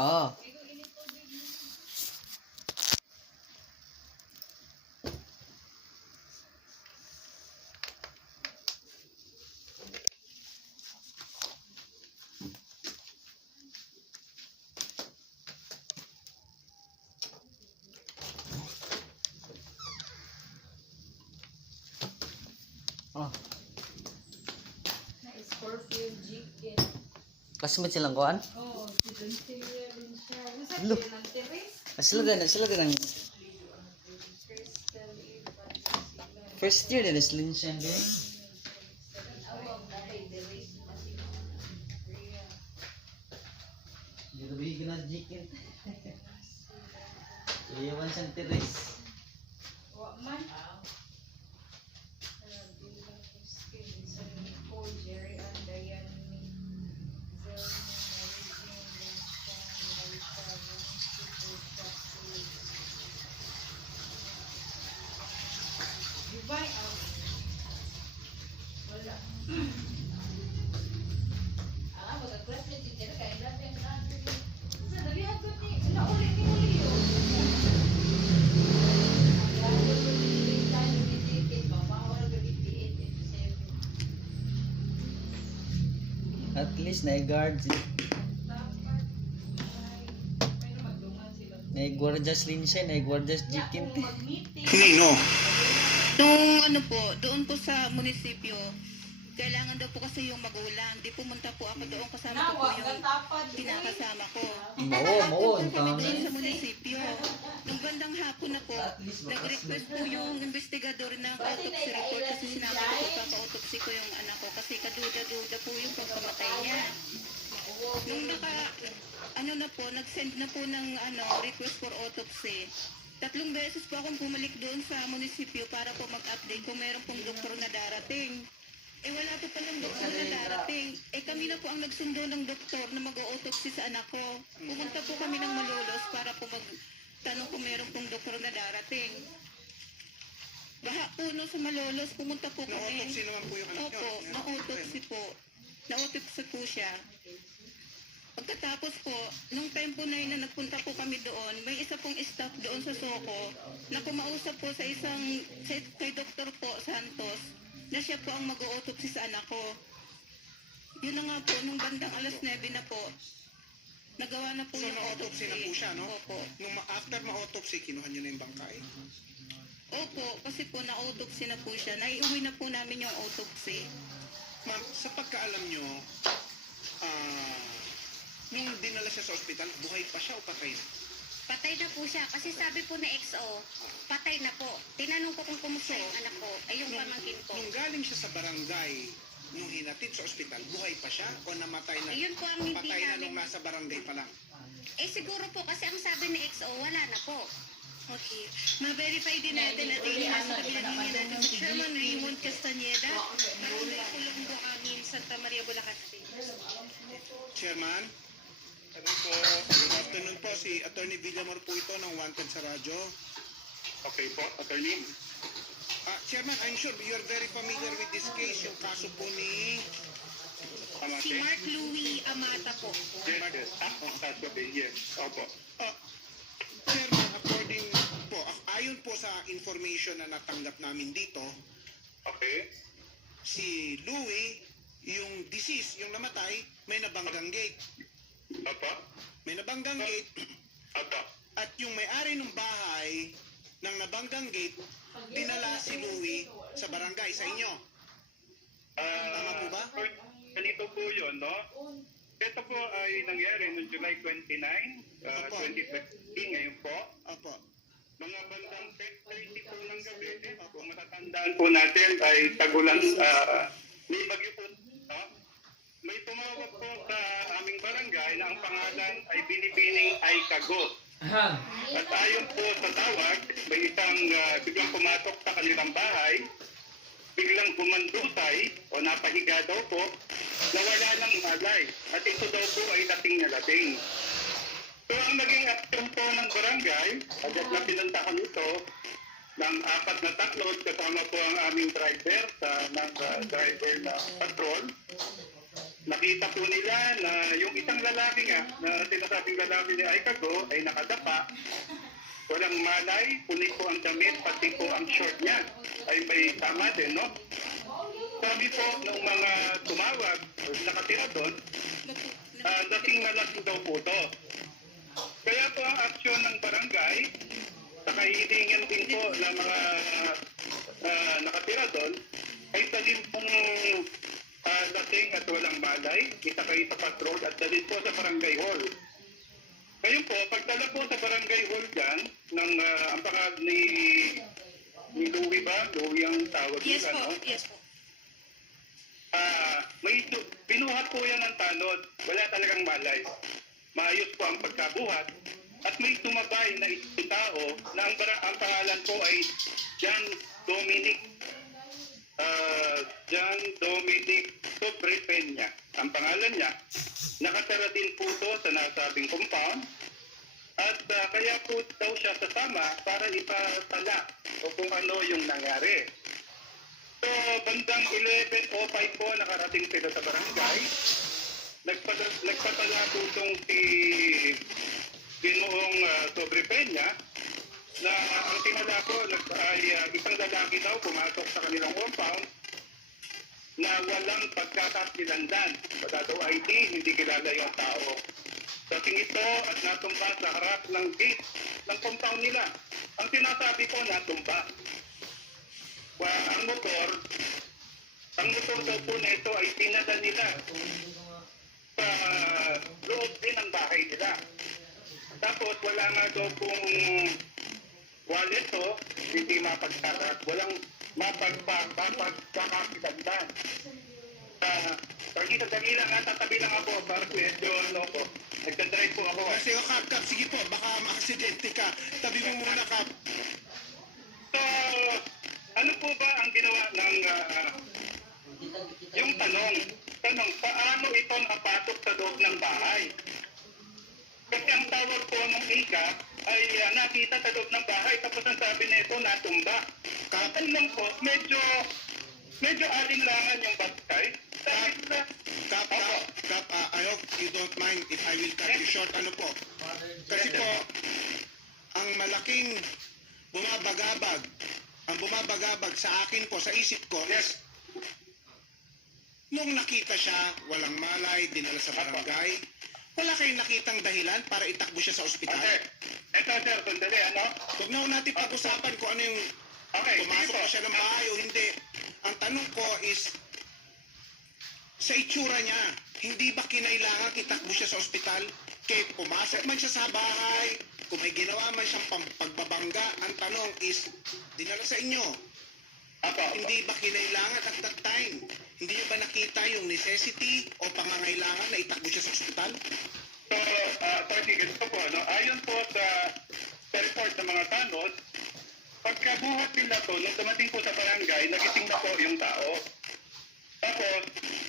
Oo. Oh. Na-scorpion chicken. Kasimit silang kuhan? Oo, si Don Silvia din siya. Yung sa Look. ng Teres. Sila din ang Crystal Eva. first year din sila siya. Awag na kay Teres. Rhea. Dito bigyan na chicken. Iyawan siyang tiris. Wa man. Jerry and Diane. Dubai out. Wala. Magag-class na teacher kaya natin natin. Sa dali ako ni naulit ni Julio. At least na-guard si na-guardias linsay, na-guardias chicken. Nino. Nung ano po, doon po sa munisipyo, kailangan daw po kasi yung magulang. Di pumunta po ako doon, kasama ko po yung kinakasama ko. Mawo, ang Kami tama. doon sa munisipyo. Nung bandang hapon na po, nag-request po yung investigador ng autopsy report kasi sinabi ko po papa-autopsy ko yung anak ko kasi kaduda-duda po yung pagkamatay niya. Nung ano na po, nag-send na po ng request for autopsy. 3 beses po akong bumalik doon sa munisipyo para po mag-update kung meron pong doktor na darating. Eh wala po palang doktor na darating. Eh kami na po ang nagsundo ng doktor na mag-autopsy sa anak ko. Pumunta po kami ng Malolos para po magtanong kung meron pong doktor na darating. Baha po no sa Malolos, pumunta po kami. Na-autopsy naman po yung anak niyo. Opo, na-autopsy po. Na-autopsy po siya. Pagkatapos po, nung time po na yun na nagpunta po kami doon, may isa pong staff doon sa Soko na kumausap po kay Dr. po Santos na siya po ang mag-autopsy sa anak ko. Yun na nga po, nung bandang alas 9 na po, nagawa na po So, yung na-autopsy na po siya, no? Opo. Nung after ma-autopsy, kinuha niyo na yung bangkay. Opo, kasi po na-autopsy na po siya. Naiuwi na po namin yung autopsy. Ma'am, sa pagkaalam niyo, nung dinala siya sa ospital, buhay pa siya o patay na? Patay na po siya kasi sabi po na XO, patay na po. Tinanong ko kung kumusta yung anak ko, ay yung pamangkin ko. Nung galing siya sa barangay, nung hinatid sa ospital, buhay pa siya o namatay na? Ayun po ang hindi Patay na namin. nung nasa barangay pa lang. Eh siguro po kasi ang sabi ni XO, wala na po. Okay. Ma-verify din natin at nasa kabilang linya natin si Chairman Raymond Castañeda. Barangay Kulong Buangin, Santa Maria, Bulacan State. Chairman? Ano po? Good afternoon po. Si Attorney Villamor po ito ng Wanted sa radyo. Okay po, attorney. Chairman, I'm sure you're very familiar with this case, yung kaso po ni... Si Mark Louie Amata po. Yes. Yes. Opo. Chairman, according po, ayon po sa information na natanggap namin dito, Okay. si Louie, yung deceased, yung namatay, may nabanggang gate. Opo. May nabanggang gate Opo. at yung may-ari ng bahay ng nabanggang gate, dinala si Louie sa barangay, sa inyo. Tama po ba? Ganito po yun, no? Ito po ay nangyari noong July 29, Opo. 2020, ngayon po. Opo. Mga bandang 10:30 po ng gabi, kung matatandaan po natin ay tagulan, may bagyo po. May tumawag po sa aming barangay na ang pangalan ay Binibining Aikago. At ayon po sa tawag, may isang biglang pumatok sa kanilang bahay, biglang bumandutay o napahiga daw po, nawala ng malay. At ito daw po ay lasing na lasing. So ang naging action po ng barangay, agad na pinuntahan ito ng 4 na taklod kasama po ang aming driver ng driver na patrol. nakita po nila na yung isang lalaki nga, na sinasabing lalaki ni Aikago ay nakadapa, walang malay, puni po ang damit, pati po ang short niya ay may tama din, no? Sabi po ng mga tumawag, o nakatira doon, lasing na lasing daw po to. Kaya po ang aksyon ng barangay, sa kahilingan din po ng mga nakatira doon, ay talin pong lasing at walang malay, isakay sa patrol at dalhin po sa barangay hall. Ngayon po, pagdala po sa barangay hall dyan, ng ang pangalan ni Louie ba? Louie ang tawag Yes nila, po, no? yes po. Binuhat po yan ng tanod. Wala talagang malay. Maayos po ang pagkabuhat. At may tumabay na isang tao na ang pangalan po ay John Dominic Sobrepenya. Ang pangalan niya. Nakatara din po to sa nasabing compound. At kaya po daw siya sasama para ipatala o kung ano yung nangyari. So, bandang 11:05 po nakarating sila sa barangay. Nagpatala po itong si Ginoong Sobrepenya na ang tinala ko ay isang lalaki daw pumasok sa kanilang compound na walang pagkakakilanlan. Wala daw ID, hindi kilala yung tao. Kasing ito at natumba sa harap ng gate ng compound nila. Ang sinasabi ko, natumba. Ang motor daw po nito ay pinadala nila sa loob din ng bahay nila. Tapos wala nga daw pong wallet to, hindi walang mapagkakakilanlan. Kasi sadali lang, tatabi lang ako para medyo ko. Nagdadrive po ako. Kasi Kap, sige po, baka makaksidente ka. Tabi mo muna, Kap. So, ano po ba ang ginawa ng yung tanong, paano ito napasok sa loob ng bahay? Kasi ang tawag po ng Ika ay nakita sa loob ng bahay tapos ang sabi na ito natumba. Kapag lang po, medyo alinlangan yung bagay. Kap, I hope you don't mind if I will cut you short. Ano po? Kasi po, ang malaking bumabagabag sa akin po, sa isip ko, is nung nakita siya, walang malay, dinala sa barangay, wala kayong nakitang dahilan para itakbo siya sa ospital? Ito sir, sandali, ano? Huwag na natin pag-usapan kung ano yung pumasok ba siya ng bahay o hindi. Ang tanong ko is, sa itsura niya, hindi ba kinailangan itakbo siya sa ospital? Kaya pumasok man siya sa bahay, kung may ginawa man siyang pagbabangga, ang tanong is, dinala sa inyo. Hindi ba kinailangan at that time? Hindi niyo ba nakita yung necessity o pangangailangan na itakbo siya sa ospital? So, ganito po, no? Ayon po sa report ng mga tanod, pagkabuhat nila to, nung dumating po sa barangay, nagising na po yung tao. Tapos,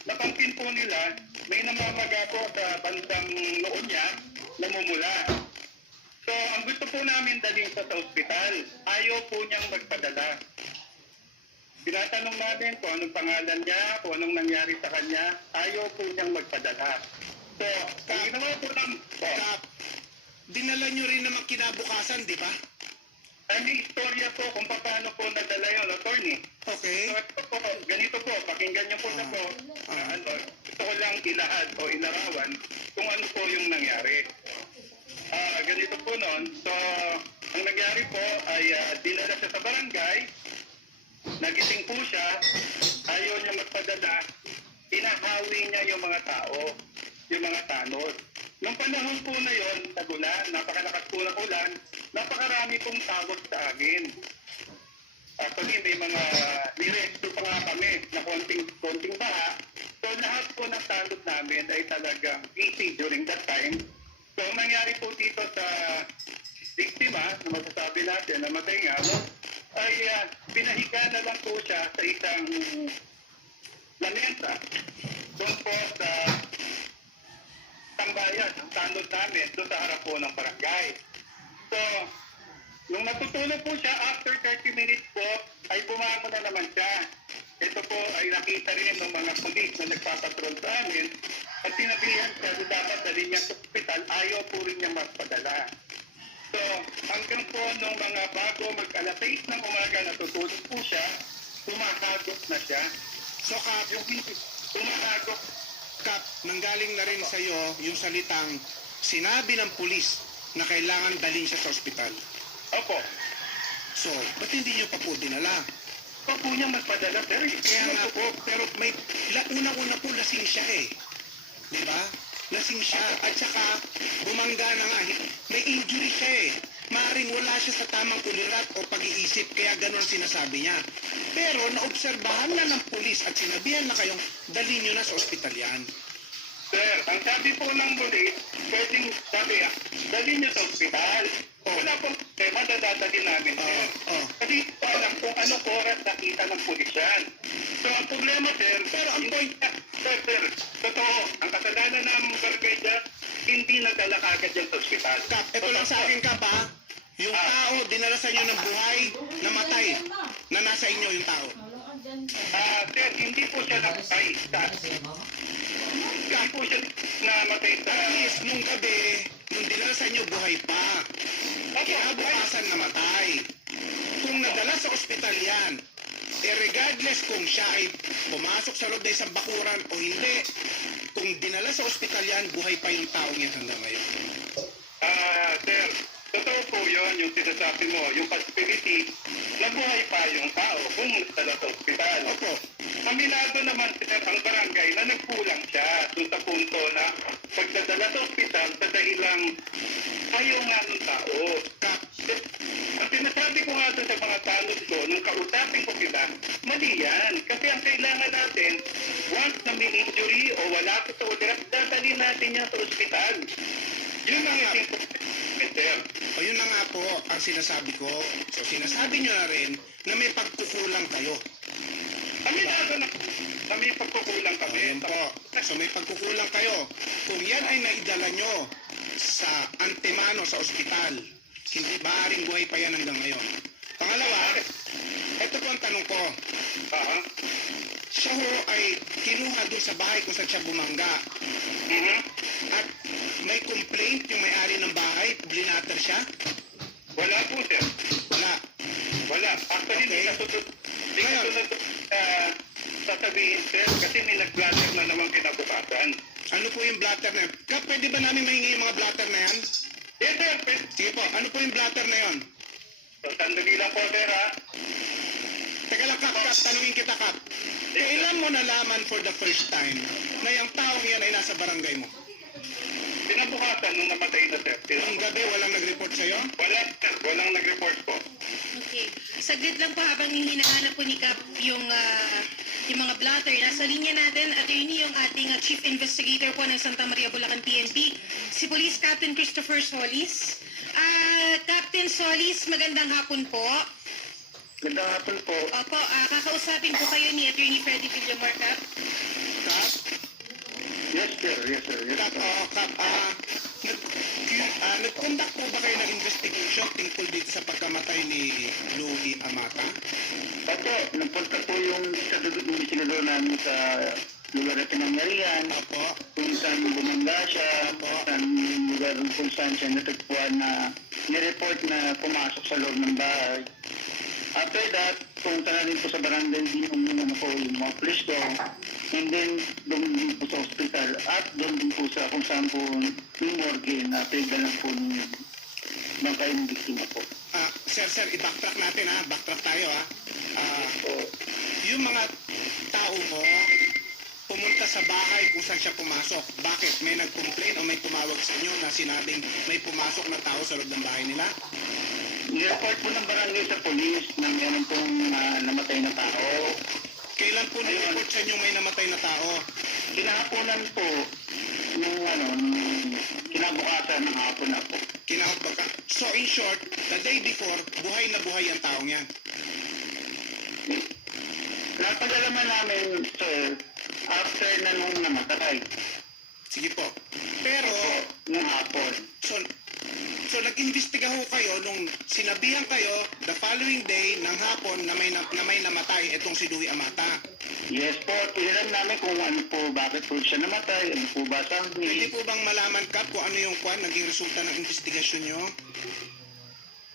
napansin po nila, may namamaga po sa bandang noon niya, namumula. So, ang gusto po namin dalhin sa ospital, ayaw po niyang magpadala. Tinatanong natin kung anong pangalan niya, kung anong nangyari sa kanya, ayaw po niyang magpadala. So, ang ginawa po ng... Kap, dinala niyo rin naman kinabukasan, di ba? May istorya po kung paano po nadala yun, attorney. Okay. So, ito po, ganito po, pakinggan niyo po na po, gusto ko lang ilahad o ilarawan kung ano po yung nangyari. Ganito po noon, so, ang nangyari po ay dinala siya sa barangay, nagising po siya, ayaw niya magpadala, pinahawi niya yung mga tao, yung mga tanod. Nung panahon po na yon, tagulan, napakalakas po ng ulan, napakarami pong tawag sa akin. Actually, may mga niresto pa nga kami na konting baha. So, lahat po ng tanod namin ay talagang easy during that time. So, ang nangyari po dito sa biktima, na masasabi natin, namatay nga, no? Ay pinahiga na lang po siya sa isang lamesa. Doon po sa tambayan, ang tanod namin, doon sa harap po ng barangay. So, nung natutulog po siya, after 30 minutes po, ay bumangon na naman siya. ito po ay nakita rin ng mga pulis na nagpapatrol sa amin at sinabihan siya na dapat dali niya sa ospital, ayaw po rin niya magpadala. So, hanggang po nung mga bago mag-alas 6 ng umaga natutulog po siya, tumakagok na siya. So, Kap, Yung tumakagok, Kap, nanggaling na rin sa'yo yung salitang sinabi ng pulis na kailangan dalhin siya sa ospital. opo, So, ba't hindi niyo pa po dinala? pa po niya magpadala, sir. Kaya nga po, pero may, unang-una po lasing siya eh. Di ba? Lasing siya. At saka, bumangga na nga. May injury siya eh. Maring wala siya sa tamang ulirat o pag-iisip, kaya gano'n ang sinasabi niya. Pero naobserbahan na ng pulis at sinabihan na kayong dalhin niyo na sa ospital yan. Sir, ang sabi po ng pulis, pwedeng sabi, dali niyo sa ospital. Wala pong problema, dadadali namin, sir. Oh. Kasi hindi ko alam kung anong oras nakita ng pulis yan. So, ang problema, sir, Pero ang point, sir, totoo, ang kasalanan ng barangay dyan, hindi nadala kagad yan sa ospital. Kap, ito lang sa akin, Kap, ha? Yung tao, dinala sa inyo ng buhay, namatay, na nasa inyo yung tao. Sir, hindi po siya namatay sa... Hindi po siya namatay sa... At least, nung gabi, nung dinala sa inyo, buhay pa. Kinabukasan namatay. Kung nadala sa ospital yan, regardless kung siya ay pumasok sa loob ng isang bakuran o hindi, kung dinala sa ospital yan, buhay pa yung taong yan hanggang ngayon. Sir, totoo po yun, yung sinasabi mo, yung possibility na buhay pa yung tao kung nadala sa ospital. Opo. Aminado naman, sir, ang barangay na nagkulang siya doon sa punto na pagdadala sa ospital sa dahilang ayaw nga ng tao. Kap, Ang sinasabi ko nga doon sa mga tanod ko, nung kausapin ko sila, mali yan. Kasi ang kailangan natin, once na may injury o wala ko sa ulirat, dadali natin yan sa ospital. Yun ang isip ko, sir. o yun na nga po ang sinasabi ko. So sinasabi nyo na rin na may pagkukulang kayo. Aminado na may pagkukulang kami. Ayan po. So may pagkukulang kayo. Kung yan ay naidala nyo sa antemano sa ospital, hindi maaring buhay pa yan hanggang ngayon. Pangalawa, ito po ang tanong ko. Siya ho ay kinuha doon sa bahay kung saan siya bumangga. At may complaint yung may-ari ng bahay, blinater siya? Wala po, sir. Wala. Wala. Actually, Okay. Hindi ka tulad sasabihin, sir, kasi may nag-blatter na naman kinabukasan. Ano po yung blatter na yan? Kap, pwede ba namin mahingi yung mga blatter na yan? Yes, sir. Pwede. Sige po, ano po yung blatter na yon? So, sandali lang po, sir, ha? Teka lang, Kap, tanungin kita, Kap. Kailan mo nalaman for the first time na yung taong yan ay nasa barangay mo? Pinabukasan nung namatay na, sir. Nung gabi, walang nag-report sa'yo? Wala, sir. Walang nag-report po. Okay. Saglit lang po habang hinahanap po ni Kap yung mga blotter. Nasa linya natin, attorney, yung ating Chief Investigator po ng Santa Maria, Bulacan PNP, si Police Captain Christopher Solis. Captain Solis, magandang hapon po. Gandang hapon po. Opo, kakausapin po kayo ni Attorney Freddy Villamor, Kap. Kap? Yes, sir. Yes, sir. Yes, Kap, nag-conduct po ba kayo ng investigation tungkol dito sa pagkamatay ni Louie Amata? Opo, nagpunta po yung sa investigador namin sa lugar na pinangyarihan, Apo? kung saan bumangga siya, saan lugar kung saan siya natagpuan na nireport na pumasok sa loob ng bahay. After that, pumunta na rin po sa barangay din yung mga police ko, and then doon din po sa hospital at doon din po sa kung saan po yung morgue na pinagdalan po ng bangkay ng biktima po. Sir, i-backtrack natin ha. Backtrack tayo ha. Yung mga tao mo, pumunta sa bahay kung saan siya pumasok. Bakit? May nag-complain o may tumawag sa inyo na sinabing may pumasok na tao sa loob ng bahay nila? Nireport po ng barangay sa polis na meron pong namatay na tao. Kailan po nireport sa inyo may namatay na tao? Kinahaponan po nung kinabukasan ng hapon na po. Kinahapag ka. So in short, the day before, buhay na buhay ang taong yan. Napag-alaman namin, sir, after na nung namatay. Sige po. Pero, Nung hapon. so nag-imbestiga ho kayo nung sinabihan kayo the following day ng hapon na may namatay itong si Louie Amata. Yes po, tinilang namin kung ano po, bakit po siya namatay, ano po ba Pwede sa po bang malaman ka kung ano yung kwan, naging resulta ng investigasyon nyo?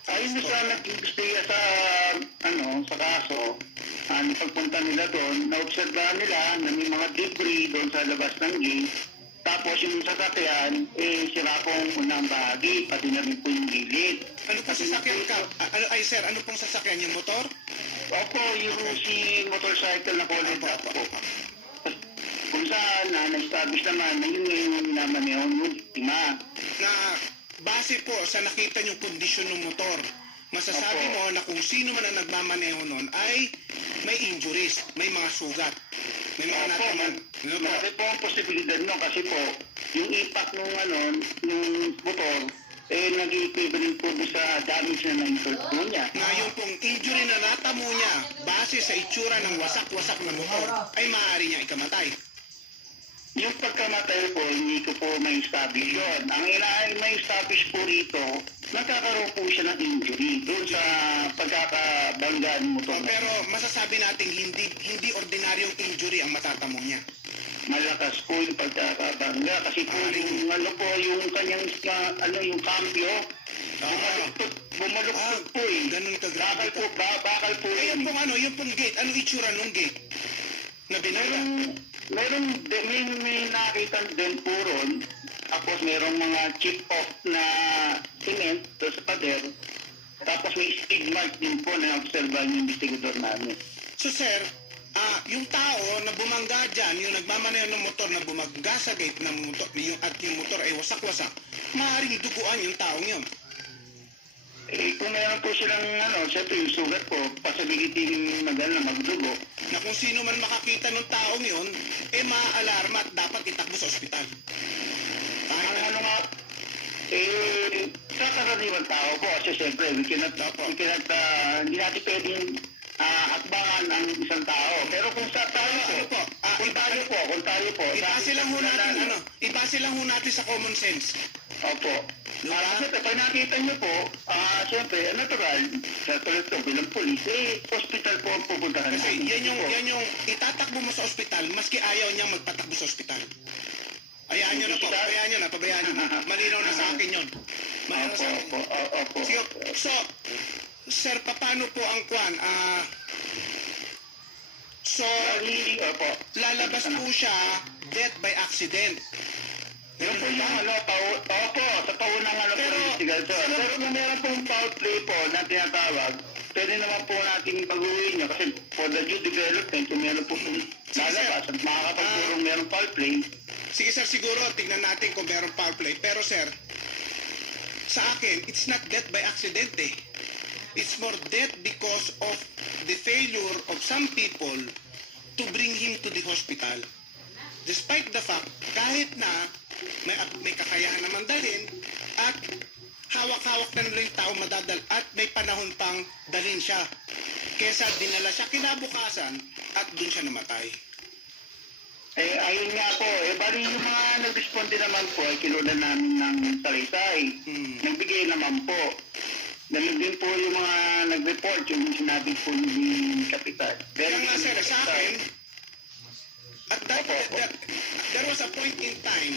Ayun sa nag-imbestiga sa sa kaso, pagpunta nila doon, naobserbahan nila na may mga debris doon sa labas ng gate. Tapos yung sasakyan, sira po ang unang bahagi, pati na rin po yung gilid. Ano pa sasakyan ka? Sir, ano pong sasakyan? Yung motor? Opo, yung si motorcycle na kulay black po. Kung saan na-establish naman na yun yung minamaneho yung biktima. Na base po sa nakita yung kondisyon ng motor, masasabi Opo. mo na kung sino man ang nagmamaneho nun ay may injuries, may mga sugat, may mga Opo, nataman. Ano po? malaki po ang posibilidad no kasi po, yung impact nung yung motor, nag-equivalent po sa damage na na-incurred po niya. Na yung pong injury na natamo niya base sa itsura ng wasak-wasak na motor ay maaari niya ikamatay. Yung pagkamatay po, hindi ko po may-establish yun. Ang may-establish po rito, nagkakaroon po siya ng injury doon sa pagkakabangga ng motor. Pero masasabi natin hindi ordinaryong injury ang matatamo niya. Malakas po yung pagkakabangga kasi po yung kanyang yung cambio, bumaluktot po eh. Ganun kagrabe. Bakal po Ayun yun. pong yung pong gate, anong itsura nung gate? Na binaga? May nakita din po ron. Tapos merong mga chip off na cement doon sa pader. Tapos may skid mark din po na observan yung investigador namin. So sir, yung tao na bumangga dyan, yung nagmamaneho ng motor na bumangga sa gate ng motor, at yung motor ay wasak-wasak, maaaring duguan yung taong yun. Kung meron po silang siyempre yung sugat po, pasabigitin magdugo. Na kung sino man makakita ng taong yun, maaalarma at dapat itakbo sa ospital. Kahit Ang ano, nga, kakaraniwang tao po kasi siyempre hindi natin pwedeng akbangan ang isang tao. Pero kung sa tayo po, kung tayo po, ibase lang ho natin, ibase lang ho natin sa common sense. Opo. Siyempre, pag nakita niyo po, siyempre, natural, sa tulad ko bilang polis, hospital po ang pupuntahan Kasi natin. yan yung itatakbo mo sa ospital, maski ayaw niyang magpatakbo sa ospital. Hayaan niyo na po, pabayaan niyo na. Malinaw na sa akin yun. Malinaw na sa akin. Opo. Sige, so, sir, paano po ang kwan? Opo. Lalabas po siya death by accident. Yung po yung opo, sa paunang Pero- investigasyon. Pero kung meron pong foul play po na tinatawag, pwede naman po natin baguhin niya kasi for the due development, kung meron po lalabas at makakapagpurong meron foul play, Sige sir, siguro tingnan natin kung meron foul play. Pero sir, sa akin, it's not death by accident eh. It's more death because of the failure of some people to bring him to the hospital. Despite the fact, kahit na may kakayahan naman dalhin at hawak-hawak na nila yung tao madadal at may panahon pang dalhin siya. Kesa dinala siya kinabukasan at dun siya namatay. ayun nga po, bali yung mga nag-responde naman po, ay kinulan namin ng salaysay. Nagbigay naman po. Ganun din po yung mga nag-report, yung sinabi po ni Kapitan. Kaya nga sir, sa akin, at there was a point in time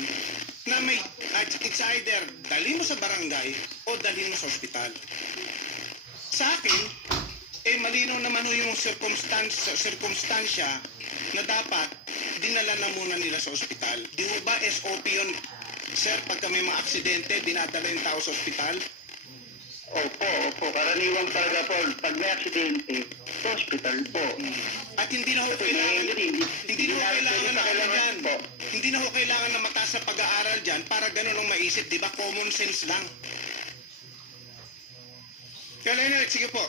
na it's either dalhin mo sa barangay o dalhin mo sa ospital. Sa akin, malinaw naman ho yung circumstansya na dapat dinala na muna nila sa ospital. Di mo ba SOP yun, sir, pagka may mga aksidente, dinadala yung tao sa ospital? Opo. Karaniwang talaga po, pag may aksidente, sa hospital po. At hindi na ho kailangan, hindi na ho kailangan na ano dyan. Hindi na ho kailangan na mataas na pag-aaral dyan para ganun ang maisip, di ba? Common sense lang. Kaya Leonard, sige po.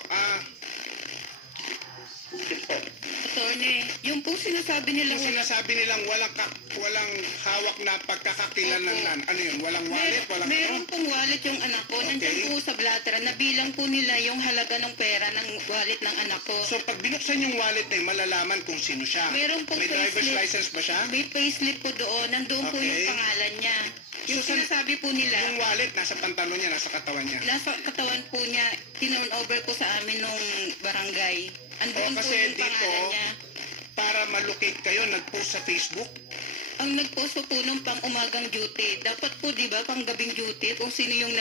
Attorney, yung po sinasabi nila Yung sinasabi nilang walang hawak na pagkakakilanlan. Ano yun? Walang wallet? Walang meron pong wallet yung anak ko. Okay. Nandiyan po sa blatter. Nabilang po nila yung halaga ng pera ng wallet ng anak ko. So pag binuksan yung wallet na malalaman kung sino siya. Meron pong May driver's payslip. license ba siya? May payslip po doon. Nandoon po Okay. yung pangalan niya. Yung So, sinasabi po nila, Yung wallet nasa pantalon niya, nasa katawan niya. nasa katawan po niya, tinurn over po sa amin nung barangay. Andun po kasi yung dito, pangalan niya. para malocate kayo, nag-post sa Facebook? Ang nag-post po nung pang umagang duty. Dapat po, di ba, pang gabing duty kung sino yung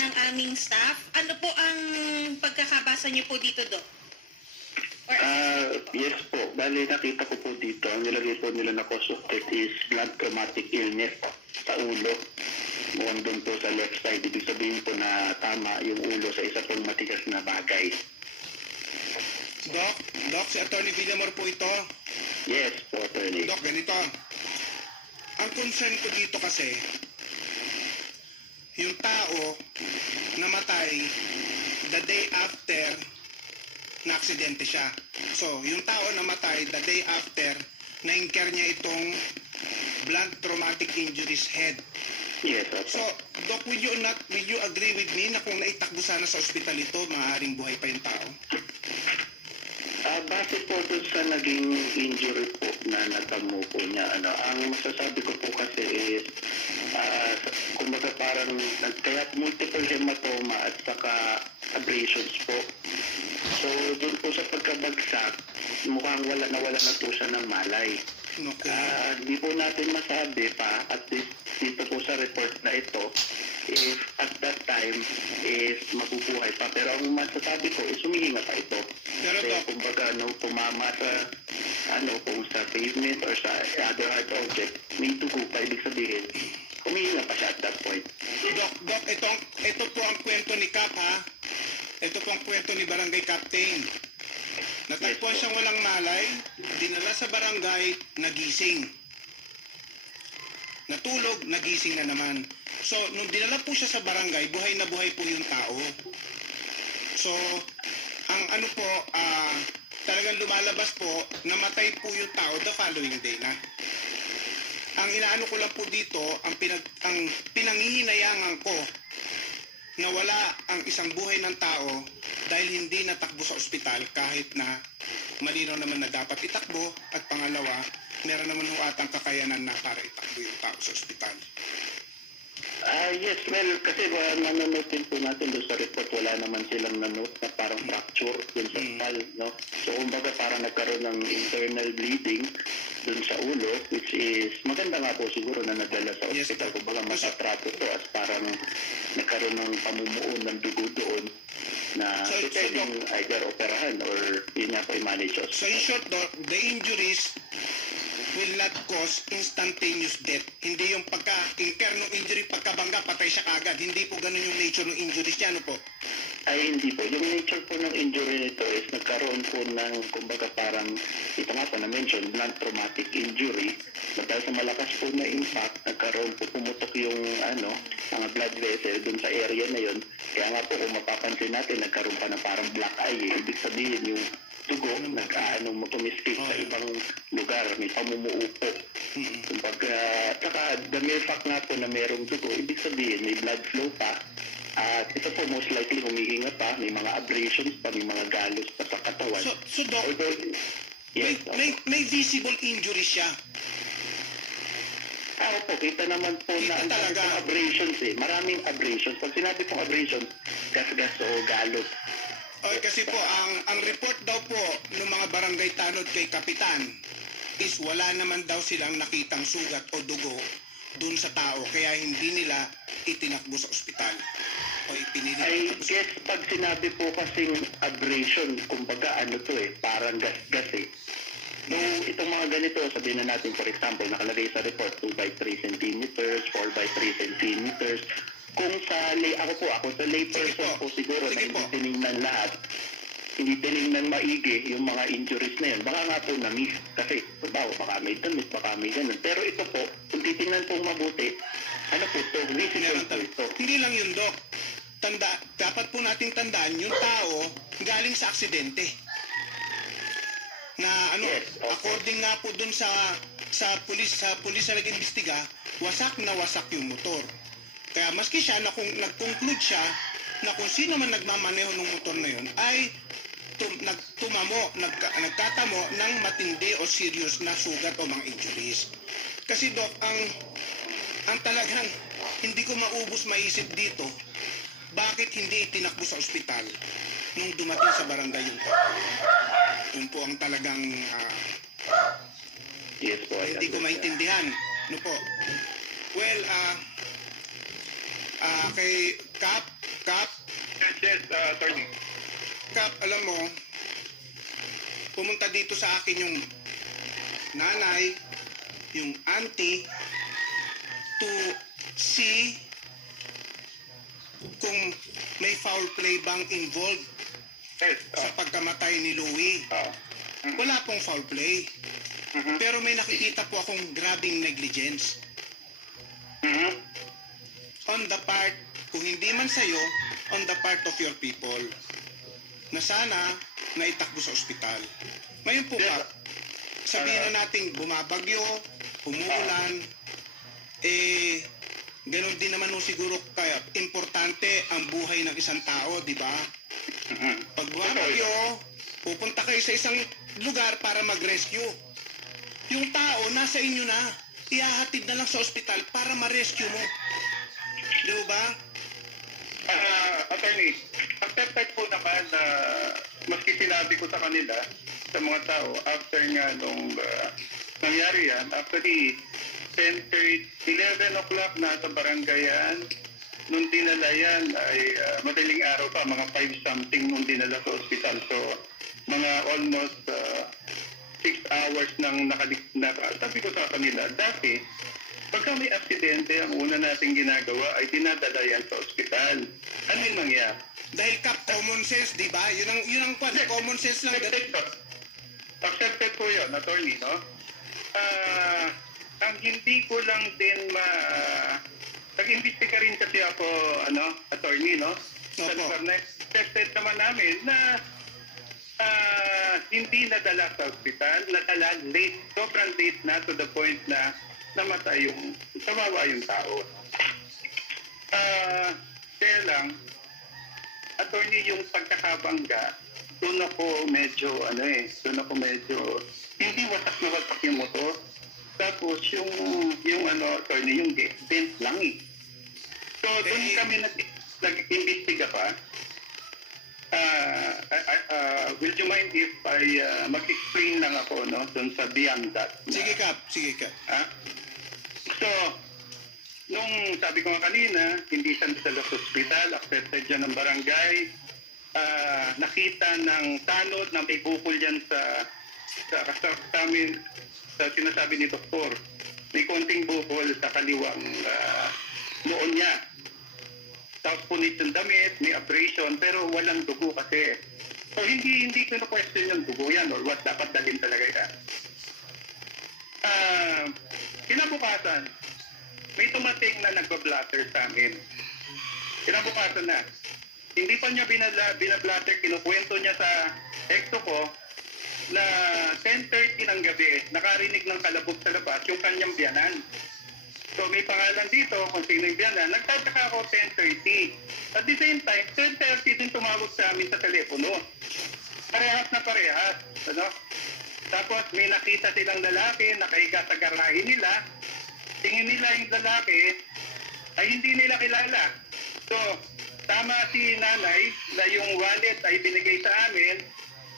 ng aming staff? Ano po ang pagkakabasa niyo po dito, Dok? Yes po. Bali, nakita ko po dito, ang nilagay po nila na cause of death is blunt traumatic illness sa ulo. Mukhang doon po sa left side. Ibig sabihin po na tama yung ulo sa isa pong matigas na bagay. Doc, si Attorney Villamor po ito. Yes po, attorney. Doc, ganito. Ang concern ko dito kasi, yung tao namatay the day after na aksidente siya. So, yung tao namatay the day after na-incur niya itong blunt traumatic injuries head. Yes, So, Doc, will you agree with me na kung naitakbo sana sa ospital ito, maaaring buhay pa yung tao? Base po dun sa naging injury po na natamo po niya, ang masasabi ko po kasi is, kumbaga parang kaya multiple hematoma at saka abrasions po. So, dun po sa pagkabagsak, mukhang wala na po siya ng malay. Okay. Di po natin masabi pa, at least dito po sa report na ito, if at that time is mabubuhay pa. Pero ang masasabi ko is humihinga pa ito. Pero Kasi Doc, kumbaga nung tumama sa kung sa pavement or sa other hard object, may dugo pa, ibig sabihin, humihinga pa siya at that point. Doc, ito po ang kwento ni Cap, ha? Ito po ang kwento ni Barangay Captain. Natagpuan siyang walang malay, dinala sa barangay, nagising. Natulog, nagising na naman. So, nung dinala po siya sa barangay, buhay na buhay po yung tao. So, ang ano po, talagang lumalabas po, namatay po yung tao the following day na. Ang inaano ko lang po dito, ang pinanghihinayangan ko na wala ang isang buhay ng tao dahil hindi natakbo sa ospital kahit na malinaw naman na dapat itakbo at pangalawa, meron naman ho atang kakayanan na para itakbo yung tao sa ospital. Yes, well, kasi nanonote din po natin doon sa report, wala naman silang nanote na parang fracture dun sa skull, no? So, kumbaga parang nagkaroon ng internal bleeding dun sa ulo, which is maganda nga po siguro na nadala sa Yes, hospital. sir. Kumbaga masatrato to as parang nagkaroon ng pamumuo ng dugo doon na So, pwedeng either operahan or yun nga po i-manage us. So in short, Doc, the injuries will not cause instantaneous death. Hindi yung pagka-incur ng injury, pagkabangga, patay siya kagad. Hindi po ganun yung nature ng injuries niya, ano po? Ay, hindi po. Yung nature po ng injury nito is nagkaroon po ng, kumbaga parang, ito nga po na-mention, blunt traumatic injury. Na dahil sa malakas po na impact, nagkaroon po, pumutok yung, mga blood vessel dun sa area na yun. Kaya nga po, kung mapapansin natin, nagkaroon pa na parang black eye. Ibig sabihin, yung dugo, tumistik sa ibang lugar, may pamumuo po. Kumbaga, saka the mere fact nga po na merong dugo, ibig sabihin, may blood flow pa At ito po most likely humihinga pa, may mga abrasions pa, may mga galos pa sa katawan. So Doc, Although, may, yes, may visible injury siya. opo, kita naman po Kita na ang dami talaga. pong abrasions eh. Maraming abrasions. Pag sinabi pong abrasions, gas-gas o galos. Kasi po, ang report daw po ng mga barangay tanod kay Kapitan is wala naman daw silang nakitang sugat o dugo dun sa tao, kaya hindi nila itinakbo sa ospital o ipinili I itakbo sa guess pag sinabi po kasing abrasion, kumbaga ano to eh, parang gas-gas eh. Nung itong mga ganito, sabihin na natin for example, nakalagay sa report 2 by 3 centimeters, 4 by 3 centimeters. Kung sa ako sa lay person Sige po. po siguro na Sige hindi po. tinignan lahat, hindi tinignan maigi yung mga injuries na yun. Baka nga po na-miss kasi baka may damit, baka may ganun. Pero ito po, kung titingnan pong mabuti, ano po to, visible Meron po ito. Hindi lang yun, Doc. Dapat po nating tandaan yung tao galing sa aksidente. Na Yes, okay. according nga po dun sa pulis na nag-imbestiga, wasak na wasak yung motor. Kaya maski siya nag-conclude siya na kung sino man nagmamaneho ng motor na yun ay nagkatamo ng matindi o serious na sugat o mga injuries. Kasi Doc, ang talagang hindi ko maubos maisip dito, bakit hindi itinakbo sa ospital nung dumating sa barangay yung tao? Yun po ang talagang Yes po, I hindi ko understand. maintindihan. No po. Well, kay Kap, Yes, attorney. Kap, alam mo, pumunta dito sa akin yung nanay, yung auntie, to see kung may foul play bang involved Yes, sa pagkamatay ni Louie. Wala pong foul play. Pero may nakikita po akong grabing negligence. On the part, kung hindi man sa'yo, on the part of your people, na sana naitakbo sa ospital. Ngayon po, Kap, sabihin na natin bumabagyo, umuulan, ganun din naman nung siguro kaya importante ang buhay ng isang tao, di ba? Pag bumabagyo, pupunta kayo sa isang lugar para mag-rescue. Yung tao, nasa inyo na. Ihahatid na lang sa ospital para ma-rescue mo. Di ba? Attorney, accepted po naman na maski sinabi ko sa kanila, sa mga tao, after nga nung nangyari yan, actually, 11 o'clock na sa barangay yan, nung dinala yan ay madaling araw pa, mga 5 something nung dinala sa ospital. So, mga almost 6 hours nang sabi ko sa kanila, dati, pagka may aksidente, ang una nating ginagawa ay dinadala yan sa ospital. Ano yung mangyari? Dahil Kap, common sense, di ba? Yun ang common sense lang. Accepted po yun, attorney, no? Ang hindi ko lang din nag-imbestiga rin kasi ako, attorney, no? Sa Opo. lugar na accepted naman namin na hindi nadala sa ospital, nadala late, sobrang late na to the point na namatay kawawa yung tao. Kaya lang, attorney, yung pagkakabangga, doon ako medyo, hindi wasak na wasak yung motor. Tapos yung attorney, yung dent lang eh. So, doon kami nag-imbestiga pa. Will you mind if I mag-explain lang ako, no, doon sa beyond that? Sige, Kap. Sige, Kap. So, nung sabi ko nga kanina, hindi siya sa hospital, accepted siya ng barangay, nakita ng tanod na may bukol yan sa amin, sa sinasabi ni Doktor. May konting bukol sa kaliwang noon niya. Tapos punit ng damit, may abrasion, pero walang dugo kasi. So, hindi ko na-question yung dugo yan or what dapat dalhin talaga yan. Kinabukasan, may tumating na nagba-blatter sa amin. Kinabukasan na. Hindi pa niya binablatter, kinukwento niya sa exo ko na 10:30 ng gabi, nakarinig ng kalabog sa labas yung kanyang biyanan. So may pangalan dito kung sino yung biyanan. Nagtataka ako 10:30. At the same time, 10:30 din tumawag sa amin sa telepono. Parehas na parehas. Ano? Tapos may nakita silang lalaki, nakahiga sa garahe nila. Tingin nila yung lalaki ay hindi nila kilala. So, tama si nanay na yung wallet ay binigay sa amin.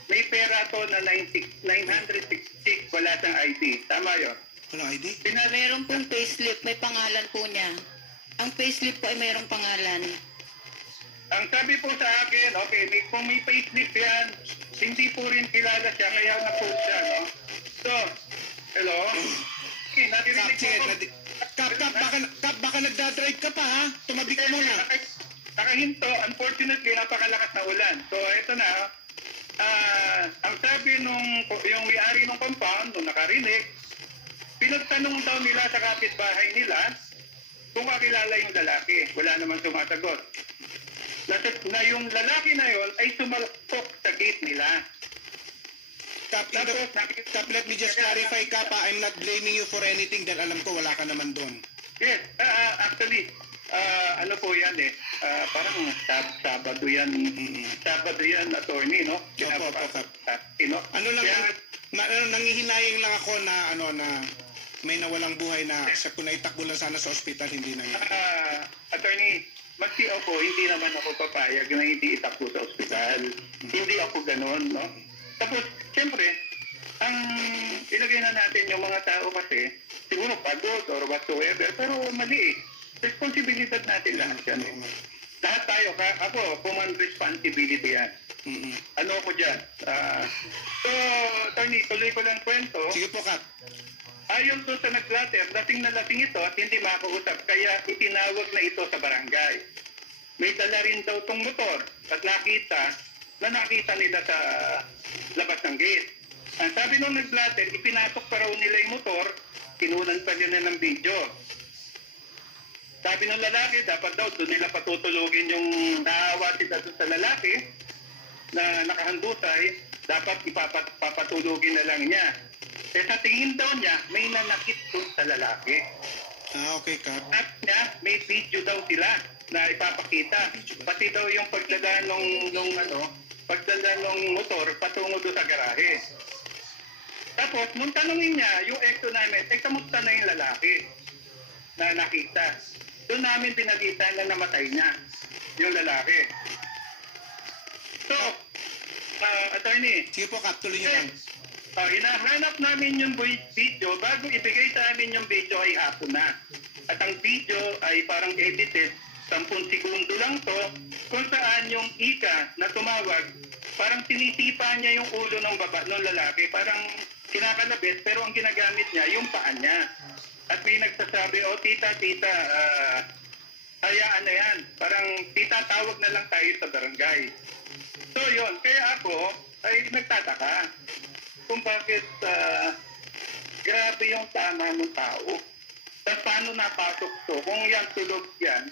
May pera to na 966, wala siyang ID. Tama yun? Walang ID? Meron pong payslip, may pangalan po niya. Ang payslip po ay mayroong pangalan. Ang sabi po sa akin, okay, kung may payslip yan, hindi po rin kilala siya, kaya na-post siya, no? So, hello? Okay, Kap, narinig sige. ko. Kap, baka nagdadrive ka pa, ha? Tumabi ka muna. Nakahinto, unfortunately, napakalakas na ulan. So, ito na, ang sabi yung may-ari ng compound, nung nakarinig, pinagtanong daw nila sa kapitbahay nila kung kakilala yung lalaki. Wala naman sumasagot. Na yung lalaki na yon ay sumalpok sa gate nila. Kap, let me just clarify, Kap, I'm not blaming you for anything dahil alam ko wala ka naman doon. Yes, actually, ano po yan parang Sabado yan, attorney, no? Opo, Kap. No? Ano lang, nangihinayang lang ako na, na may nawalang buhay na kung naitakbo lang sana sa ospital, hindi na nga. Attorney, mag-CO po, hindi naman ako papayag na hindi itakbo sa ospital. Hindi ako ganun, no? Tapos, siyempre, ang ilagay na natin yung mga tao kasi, siguro pagod or whatsoever, pero mali eh. Responsibilidad natin lahat yan. Lahat tayo, ako, command responsibility yan. Ano ko dyan? So, Tony, tuloy ko lang kwento. Sige po, Kap. Ayon doon sa nag-blatter, lasing na lasing ito at hindi makausap, kaya itinawag na ito sa barangay. May dala rin daw itong motor at nakita nila sa labas ng gate. Ang sabi nung nag-blatter, ipinasok pa raw nila yung motor, kinunan pa nila ng video. Sabi ng lalaki, dapat daw doon nila patutulugin yung naawa sila doon sa lalaki na nakahandusay, dapat ipapatulugin na lang niya. Eh sa tingin daw niya, may nanakit doon sa lalaki. Okay, Kap. At niya, may video daw sila na ipapakita. Pati daw yung pagdala ng motor patungo doon sa garahe. Tapos, nung tanongin niya, yung ex namin, kamusta na yung lalaki na nakita? Doon namin pinagita na namatay niya, yung lalaki. So, attorney, Sige po, Kap, tuloy niyo lang. hinahanap namin yung video, bago ibigay sa amin yung video ay hapon na. At ang video ay parang edited, 10 segundo lang to, kung saan yung ika na tumawag, parang sinisipa niya yung ulo ng lalaki, parang kinakalabit, pero ang ginagamit niya, yung paa niya. At may nagsasabi, tita, hayaan na yan. Parang, tita, tawag na lang tayo sa barangay. So yun, kaya ako ay nagtataka kung bakit grabe yung tama ng tao. Tapos paano napasok to? Kung yan tulog yan,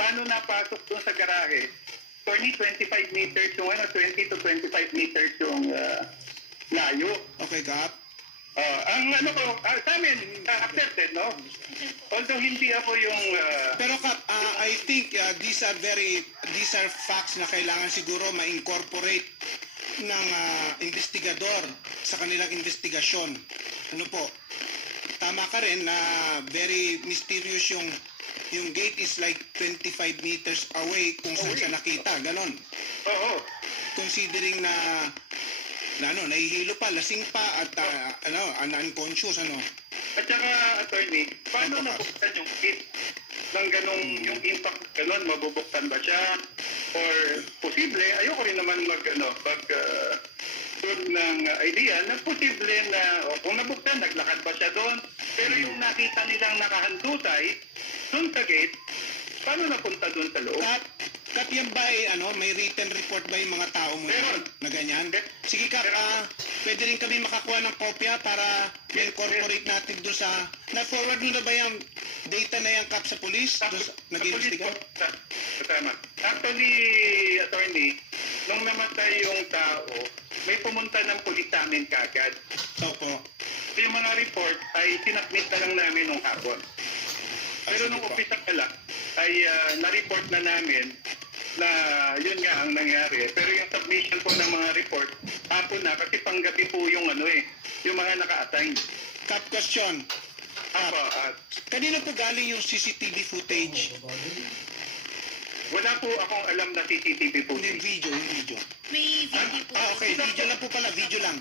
paano napasok doon sa garahe? 25 meters yung 20 to 25 meters yung layo. Okay, Kap. Ang sa amin, accepted, no? Although hindi ako yung... Pero Kap, I think these are facts na kailangan siguro ma-incorporate ng investigador sa kanilang investigasyon. Ano po? Tama ka rin na very mysterious yung gate is like 25 meters away kung saan siya nakita. Ganon. Oo. Considering na nahihilo pa, lasing pa at unconscious, At saka, attorney, paano nabuksan yung gate? Ng ganong, yung impact ganon, mabubuksan ba siya? Or posible, ayoko rin naman ng idea na posible na kung nabuksan, naglakad ba siya doon? Pero yung nakita nilang nakahandusay doon sa gate, paano napunta doon sa loob? Kap, yan ba may written report ba yung mga tao mo Meron. na ganyan? Sige Kap, pwede rin kami makakuha ng kopya para ma-incorporate natin doon sa... Na-forward mo na ba yung data na yan, Kap, sa police? Nag-investiga? Tama. Actually, attorney, nung namatay yung tao, may pumunta ng pulis sa amin kagad. Opo. So, yung mga report ay sinakmit na lang namin nung hapon. Pero nung umpisa pala, ay na-report na namin na yun nga ang nangyari. Pero yung submission po ng mga report, hapon na kasi panggabi po yung yung mga naka-assign. Cap question. Apo, Kanino po galing yung CCTV footage? wala po akong alam na CCTV po. Yung video. May video po. Okay, video lang po pala, video lang.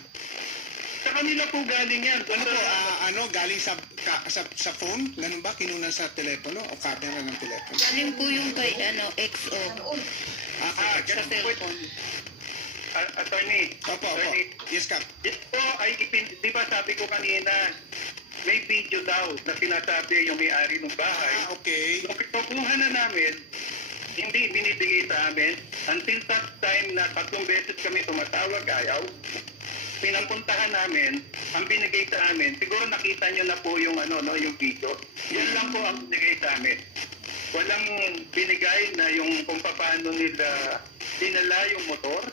Sa kanila po galing yan. Ano po, galing sa phone? Ganun ba? Kinunan sa telepono o camera ng telepono? Galing po yung kay XO Okay. sa cellphone. Attorney. Opo. Attorney, Yes, Cap. ito ay di ba sabi ko kanina, may video daw na sinasabi yung may-ari ng bahay. Okay. Nung kinukuha na namin, hindi binibigay sa amin. Until that time na 3 beses kami tumatawag, ayaw. Pinampuntahan namin, ang binigay sa amin, siguro nakita nyo na po yung yung video. Yan lang po ang binigay sa amin. Walang binigay na yung kung paano nila dinala yung motor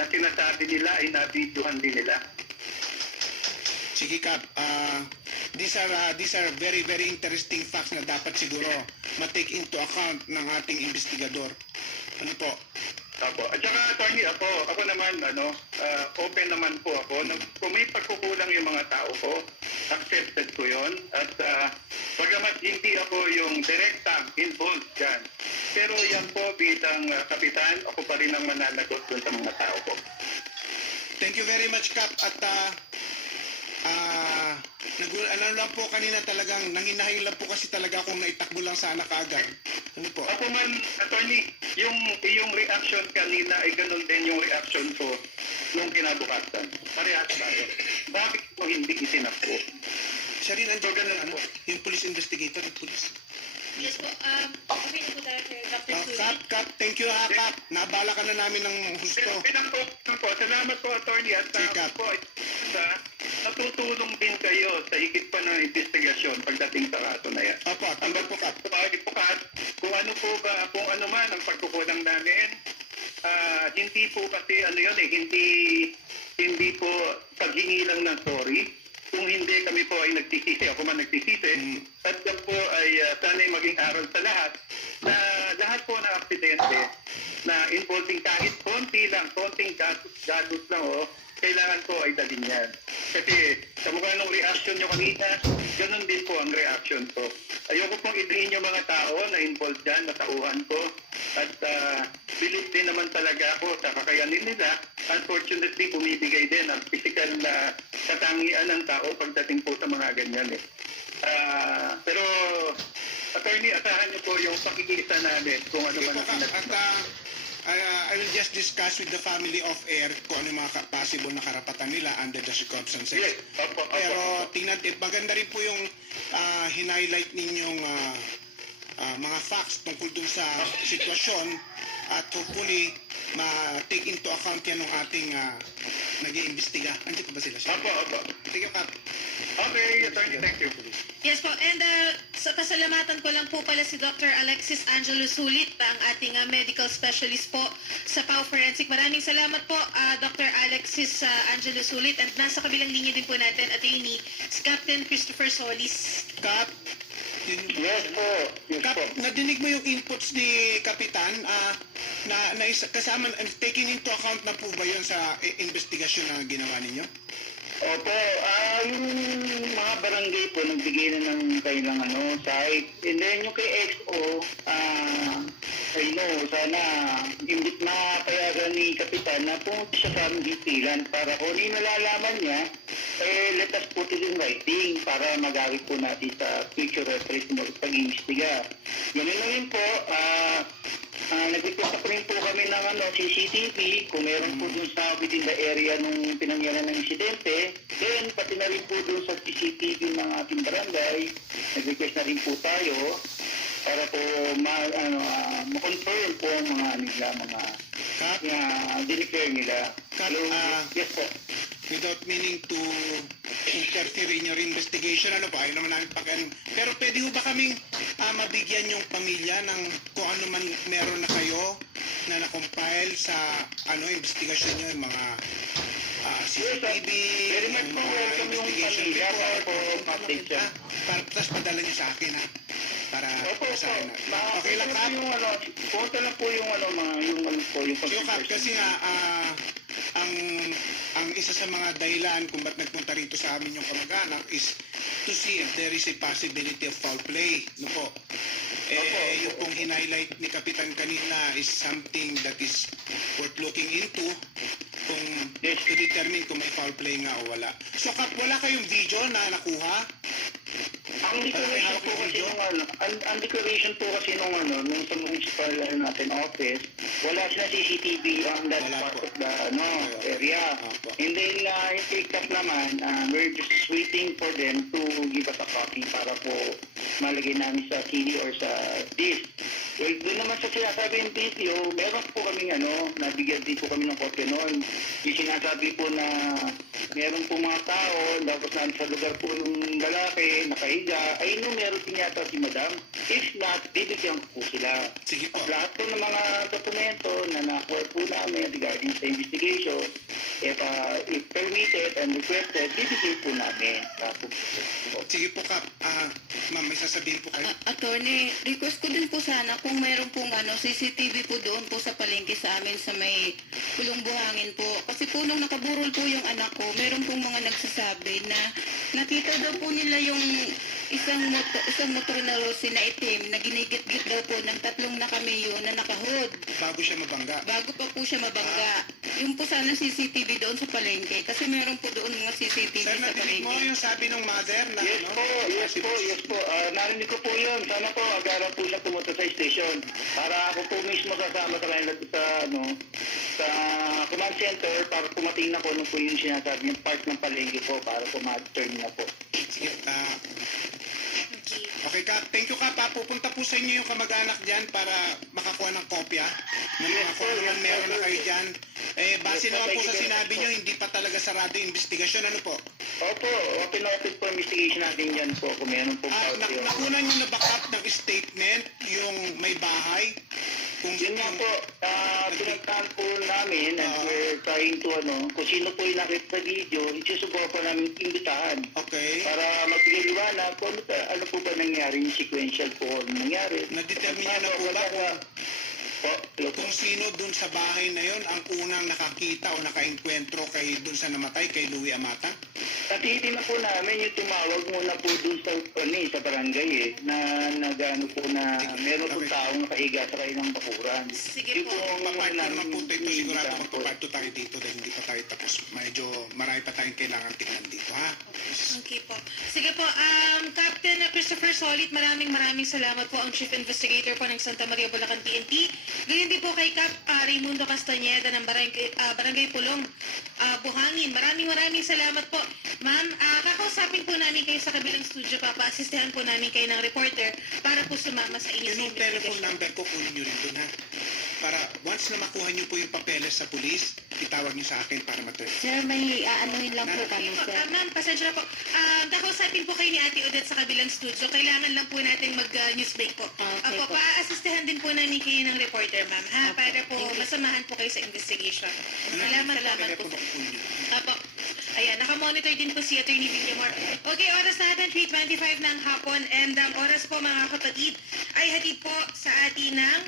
na sinasabi nila ay na-videohan din nila. Sige, Cap. These are very, very interesting facts na dapat siguro ma-take into account ng ating investigador. Ano po? Apo. At saka, attorney, ako naman, open naman po ako. Kung may pagkukulang yung mga tao ko, accepted ko yon. At bagamat hindi ako yung direktang involved dyan. Pero yan po, bilang kapitan, ako pa rin ang mananagot dun sa mga tao ko. Thank you very much, Cap. At ano lang po kanina talagang nanginahin lang po kasi talaga kung naitakbo lang sana kaagad. Ano po? Ako man, attorney, yung reaction kanina ay ganun din yung reaction ko nung kinabukasan. Parehas tayo. Bakit mo hindi itinakbo? Siya rin ang yung police investigator, yung police. Yes po. Okay na po tayo kay Dr. Sulit. Cap, thank you ha, Cap. Nabala ka na namin ng gusto. Salamat po, attorney. At Sige, Cap. po, natutulong din kayo sa higit pa ng investigasyon pagdating sa kaso na yan. Opo, tama po, Cap. Bukas, kung ano man ang pagkukulang namin, hindi po kasi hindi po paghingi lang ng sorry. Kung hindi kami po ay nagsisisi, ako man nagsisisi, at yan po ay sana'y maging aral sa lahat na lahat po ng aksidente na involving kahit konting gastos lang kailangan po ay dalhin yan. Kasi sa mukha ng reaction nyo kanina, ganun din po ang reaction ko. Ayoko pong idriin yung mga tao na involved dyan, natauhan ko. At believe din naman talaga ako sa kakayanin nila. Unfortunately, bumibigay din ang physical na katangian ng tao pagdating po sa mga ganyan Pero, attorney, asahan niyo po yung pakikiisa namin kung ano man ang I will just discuss with the family of air kung ano yung mga possible na karapatan nila under the circumstances. Yes, opo. Pero tingnan, maganda rin po yung hinighlight ninyong mga facts tungkol dun sa sitwasyon at hopefully ma-take into account yan ng ating nag-iimbestiga. Andito ba sila? Opo. Thank you, Cap. Okay, attorney, thank you. Yes po. And sa pasalamatan ko lang po pala si Dr. Alexis Angelo Sulit, ang ating medical specialist po sa PAO Forensic. Maraming salamat po, Dr. Alexis Angelo Sulit. And nasa kabilang linya din po natin, attorney, si Captain Christopher Solis. Cap, Yes po. Yes Cap, po. nadinig mo yung inputs ni Kapitan kasama, taking into account na po ba yun sa investigasyon na ginawa ninyo? Opo, yung mga barangay po nagbigay na ng kailang site. And then yung kay XO, sana imbit na payagan ni Kapitan na pumunta siya sa aming hitilan para kung ano yung nalalaman niya, let us put it in writing para magamit po natin sa future reference mo pag-imbestiga. Ganun lang yun po, nag-request rin po kami ng CCTV kung meron po dun sa within the area nung pinangyaran ng insidente. Then, pati na rin po dun sa CCTV ng ating barangay, nag-request na rin po tayo para po ma-confirm po ang mga dineclare nila. Cap, Yes po. without meaning to interfere in your investigation, ayaw naman namin pero pwede ho ba kaming mabigyan yung pamilya ng kung ano man meron na kayo na na-compile sa investigasyon nyo, yung mga CCTV, Very much yung po mga welcome yung investigation pamilya para report, po ma-update siya. para tapos padala nyo sa akin para Opo, basahin opo. natin. Okay lang, Kap? Punta lang po yung yung So, Kap, kasi nga, ang isa sa mga dahilan kung ba't nagpunta rito sa amin yung kamag-anak is to see if there is a possibility of foul play. No po? Yung pong in-highlight ni Kapitan kanina is something that is worth looking into kung to determine kung may foul play nga o wala. So, Kap, wala kayong video na nakuha? Ang declaration po kasi ang declaration po kasi nung nung sa municipal natin office, wala sila CCTV on that Wala part po. of the area. Opo. And then yung TikTok naman, we're just waiting for them to give us a copy para po malagay namin sa CD or sa disk. Well, doon naman sa sinasabi ng video, meron po kaming nabigyan din po kami ng kopya noon. Yung sinasabi po na meron po mga tao, tapos sa lugar po ng lalaki, nakahiga, ay meron din yata si madam. If not, bibigyan ko po sila. Sige po. At lahat po ng mga dokumento na nakuha po namin regarding sa investigation, if permitted and requested, bibigyan po namin. Sige po, Kap. Ma'am, may sasabihin po kayo? Attorney, request ko din po sana kung mayroon pong CCTV po doon po sa palengke sa amin sa may Pulong Buhangin po. Kasi po nung nakaburol po yung anak ko, meron pong mga nagsasabi na nakita daw po nila yung isang motor na Rossi na itim na ginigit-git daw po ng 3 nakamiyo na nakahood. Bago siya mabangga. Bago pa po siya mabangga. Yung po sana CCTV doon sa palengke. Kasi meron po doon mga CCTV Sir, sa narinig mo palengke. yung sabi ng mother na Yes po. Narinig ko po yun. Sana po, agaran po siya pumunta sa station. Para ako po mismo sasama sa kanila sa command center para pumating na ko ano po yung sinasabi yung part ng palengke po para po ma-determine na po. Sige, okay, Kap. Thank you, Kap. Pupunta po sa inyo yung kamag-anak dyan para makakuha ng kopya ng mga kung ano meron na kayo dyan. Base naman po sa sinabi nyo, hindi pa talaga sarado yung investigasyon. Ano po? Opo, open po investigation natin yan po kung meron po Nakunan nyo na ba, Kap, ng statement yung may bahay? Kung Yun nga po, pinagtaan po namin and we're trying to kung sino po yung nakita sa video, isusubukan po namin imbitahan. Okay. Para magbigay liwanag kung ano po ba nangyari, yung sequential po ano nangyari. Na-determine nyo na po ba kung sino dun sa bahay na yon ang unang nakakita o nakaenkwentro kay dun sa namatay, kay Louie Amata? Natitin na po namin yung tumawag muna po dun sa barangay na nagano po na meron po taong nakahiga sa kailang bakuran. Sige po. Papart naman po ito, sigurado magpaparto tayo dito dahil hindi pa tayo tapos. Medyo marami pa tayong kailangan tingnan dito, ha? Okay po. Sige po, Captain Christopher Solit, maraming salamat po ang Chief Investigator po ng Santa Maria, Bulacan PNP. Ganyan din po kay Cap Raimundo Castañeda ng Barangay Pulong, Buhangin. Maraming salamat po. Ma'am, kakausapin po namin kayo sa kabilang studio, papa-assistahan po namin kayo ng reporter para po sumama sa inyo. Yung telephone number ko, kunin nyo rin dun, ha? Para once na makuha nyo po yung papeles sa pulis, itawag nyo sa akin para ma-turn. Sir, may aanuhin lang po kami, Okay po, sir. ma'am, pasensya na po. Kakausapin po kayo ni Ate Odette sa kabilang studio. Kailangan lang po natin mag-news break po. Okay po. Pa-assistahan din po namin kayo ng reporter, ma'am, ha? Para po masamahan po kayo sa investigation. Salamat po. Telephone ko kunin nyo. Apo. Ayan, nakamonitor din po si Attorney Villamor. Okay, oras natin, 3:25 ng hapon. And ang oras po, mga kapatid, ay hatid po sa atin ng